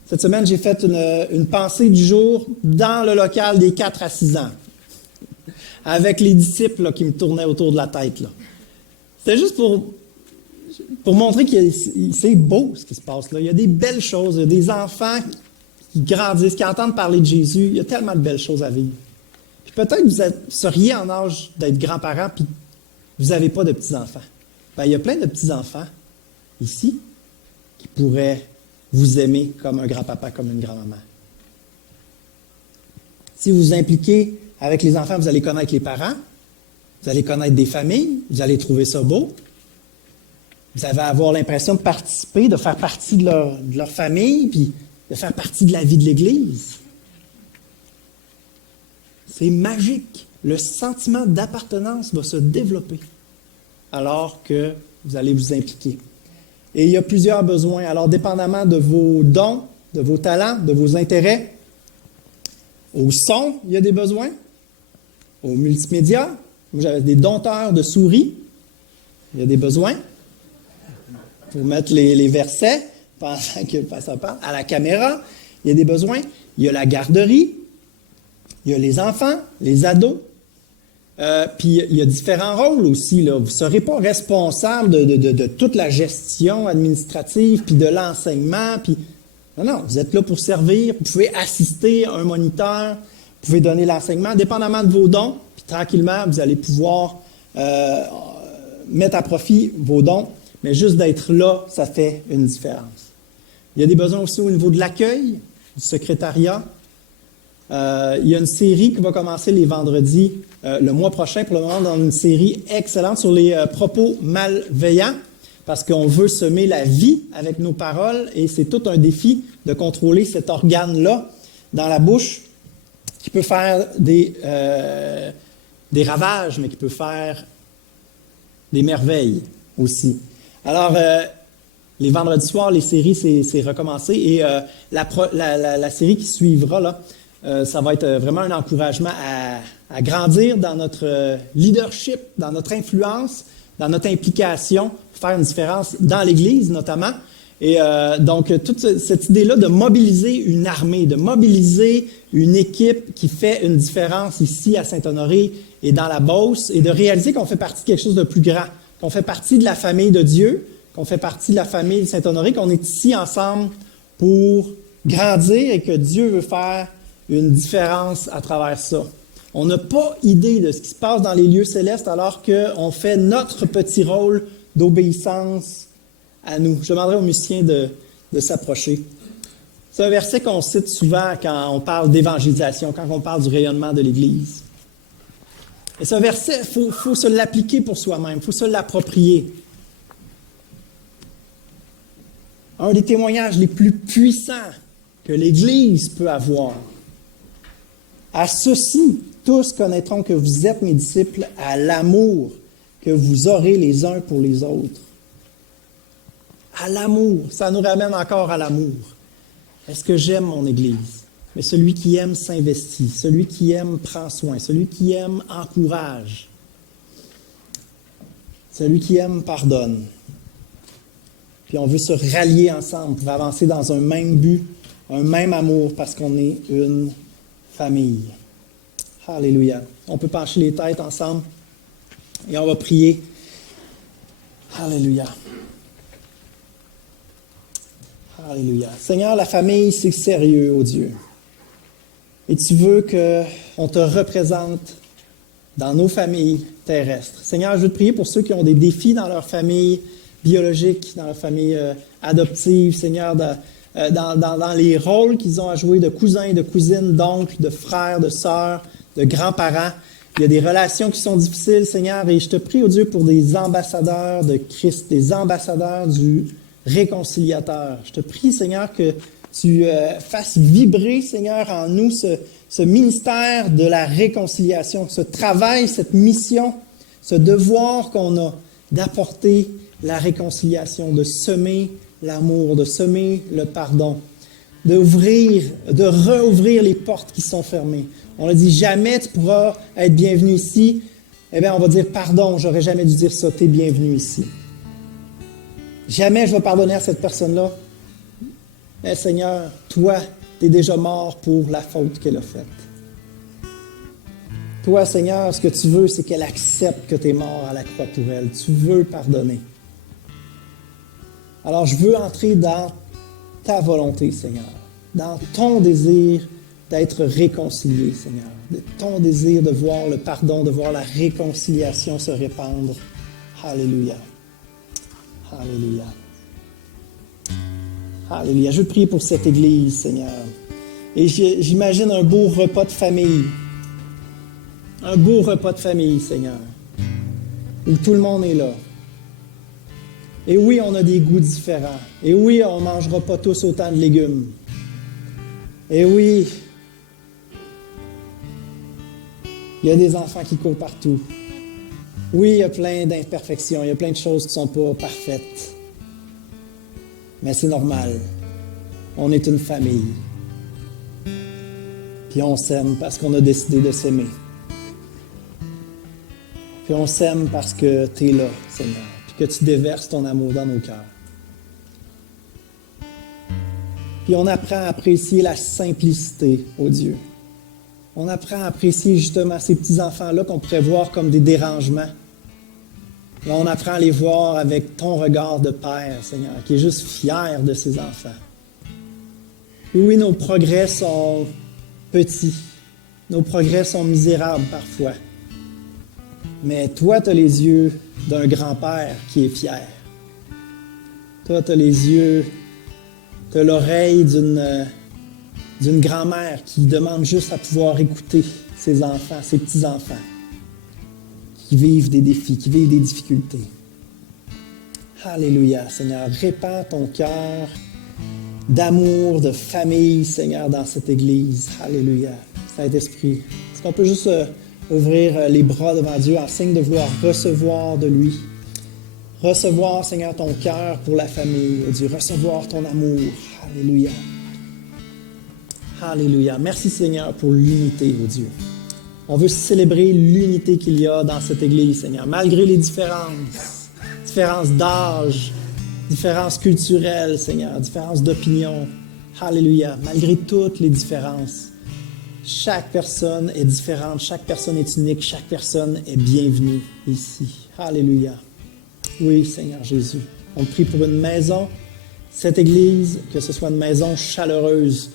Cette semaine, j'ai fait une pensée du jour dans le local des 4 à 6 ans, avec les disciples là, qui me tournaient autour de la tête. Là. C'était juste pour... pour montrer que c'est beau ce qui se passe là. Il y a des belles choses, il y a des enfants qui grandissent, qui entendent parler de Jésus. Il y a tellement de belles choses à vivre. Puis peut-être que vous seriez en âge d'être grands-parents, puis vous n'avez pas de petits-enfants. Ben, il y a plein de petits-enfants ici qui pourraient vous aimer comme un grand-papa, comme une grand-maman. Si vous vous impliquez avec les enfants, vous allez connaître les parents, vous allez connaître des familles, vous allez trouver ça beau. Vous allez avoir l'impression de participer, de faire partie de leur famille, puis de faire partie de la vie de l'Église. C'est magique. Le sentiment d'appartenance va se développer alors que vous allez vous impliquer. Et il y a plusieurs besoins. Alors, dépendamment de vos dons, de vos talents, de vos intérêts, au son, il y a des besoins. Au multimédia, moi j'avais des dompteurs de souris, il y a des besoins. Pour mettre les versets pendant que le pasteur parle. À la caméra, il y a des besoins. Il y a la garderie, il y a les enfants, les ados. Puis il y a différents rôles aussi. Là. Vous ne serez pas responsable de toute la gestion administrative, puis de l'enseignement. Puis... Non, vous êtes là pour servir. Vous pouvez assister à un moniteur, vous pouvez donner l'enseignement, dépendamment de vos dons. Puis tranquillement, vous allez pouvoir mettre à profit vos dons. Mais juste d'être là, ça fait une différence. Il y a des besoins aussi au niveau de l'accueil, du secrétariat. Il y a une série qui va commencer les vendredis le mois prochain, pour le moment, dans une série excellente sur les propos malveillants, parce qu'on veut semer la vie avec nos paroles, et c'est tout un défi de contrôler cet organe-là dans la bouche, qui peut faire des ravages, mais qui peut faire des merveilles aussi. Alors, les vendredis soirs, les séries, c'est recommencé. Et la série qui suivra, là, ça va être vraiment un encouragement à grandir dans notre leadership, dans notre influence, dans notre implication, faire une différence dans l'Église notamment. Et donc, toute cette idée-là de mobiliser une armée, de mobiliser une équipe qui fait une différence ici à Saint-Honoré et dans la Beauce, et de réaliser qu'on fait partie de quelque chose de plus grand, qu'on fait partie de la famille de Dieu, qu'on fait partie de la famille de Saint-Honoré, qu'on est ici ensemble pour grandir et que Dieu veut faire une différence à travers ça. On n'a pas idée de ce qui se passe dans les lieux célestes alors qu'on fait notre petit rôle d'obéissance à nous. Je demanderai aux musiciens de s'approcher. C'est un verset qu'on cite souvent quand on parle d'évangélisation, quand on parle du rayonnement de l'Église. Et ce verset, il faut se l'appliquer pour soi-même, il faut se l'approprier. Un des témoignages les plus puissants que l'Église peut avoir. À ceci, tous connaîtront que vous êtes mes disciples à l'amour que vous aurez les uns pour les autres. À l'amour, ça nous ramène encore à l'amour. Est-ce que j'aime mon Église? Mais celui qui aime s'investit, celui qui aime prend soin, celui qui aime encourage, celui qui aime pardonne. Puis on veut se rallier ensemble pour avancer dans un même but, un même amour, parce qu'on est une famille. Alléluia. On peut pencher les têtes ensemble et on va prier. Alléluia. Alléluia. Seigneur, la famille, c'est sérieux, oh Dieu. Et tu veux qu'on te représente dans nos familles terrestres. Seigneur, je veux te prier pour ceux qui ont des défis dans leur famille biologique, dans leur famille adoptive. Seigneur, dans les rôles qu'ils ont à jouer de cousins, de cousines, d'oncles, de frères, de sœurs, de grands-parents. Il y a des relations qui sont difficiles, Seigneur, et je te prie, oh Dieu, pour des ambassadeurs de Christ, des ambassadeurs du réconciliateur. Je te prie, Seigneur, que tu fasses vibrer, Seigneur, en nous ce ministère de la réconciliation, ce travail, cette mission, ce devoir qu'on a d'apporter la réconciliation, de semer l'amour, de semer le pardon, de rouvrir les portes qui sont fermées. On a dit, jamais tu pourras être bienvenu ici. Eh bien, on va dire, pardon, j'aurais jamais dû dire ça, tu es bienvenu ici. Jamais je vais pardonner à cette personne-là. Mais Seigneur, toi, tu es déjà mort pour la faute qu'elle a faite. Toi, Seigneur, ce que tu veux, c'est qu'elle accepte que tu es mort à la croix pour elle. Tu veux pardonner. Alors, je veux entrer dans ta volonté, Seigneur, dans ton désir d'être réconcilié, Seigneur, de ton désir de voir le pardon, de voir la réconciliation se répandre. Alléluia. Alléluia. Alléluia. Je veux prier pour cette Église, Seigneur. Et j'imagine un beau repas de famille. Un beau repas de famille, Seigneur, où tout le monde est là. Et oui, on a des goûts différents. Et oui, on ne mangera pas tous autant de légumes. Et oui, il y a des enfants qui courent partout. Oui, il y a plein d'imperfections, il y a plein de choses qui ne sont pas parfaites. Mais c'est normal. On est une famille. Puis on s'aime parce qu'on a décidé de s'aimer. Puis on s'aime parce que tu es là, Seigneur, puis que tu déverses ton amour dans nos cœurs. Puis on apprend à apprécier la simplicité, ô Dieu. On apprend à apprécier justement ces petits enfants-là qu'on pourrait voir comme des dérangements. Là, on apprend à les voir avec ton regard de Père, Seigneur, qui est juste fier de ses enfants. Et oui, nos progrès sont petits. Nos progrès sont misérables parfois. Mais toi, tu as les yeux d'un grand-père qui est fier. Toi, tu as les yeux, tu as l'oreille d'une grand-mère qui demande juste à pouvoir écouter ses enfants, ses petits-enfants, qui vivent des défis, qui vivent des difficultés. Alléluia, Seigneur. Répands ton cœur d'amour, de famille, Seigneur, dans cette Église. Alléluia. Saint-Esprit, est-ce qu'on peut juste ouvrir les bras devant Dieu en signe de vouloir recevoir de lui? Recevoir, Seigneur, ton cœur pour la famille, oh Dieu. Recevoir ton amour. Alléluia. Alléluia. Merci, Seigneur, pour l'unité, oh Dieu. On veut célébrer l'unité qu'il y a dans cette Église, Seigneur, malgré les différences d'âge, différences culturelles, Seigneur, différences d'opinion. Alléluia. Malgré toutes les différences, chaque personne est différente, chaque personne est unique, chaque personne est bienvenue ici. Alléluia. Oui, Seigneur Jésus. On prie pour une maison, cette Église, que ce soit une maison chaleureuse,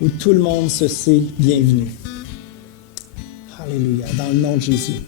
où tout le monde se sait bienvenu. Alléluia. Dans le nom de Jésus.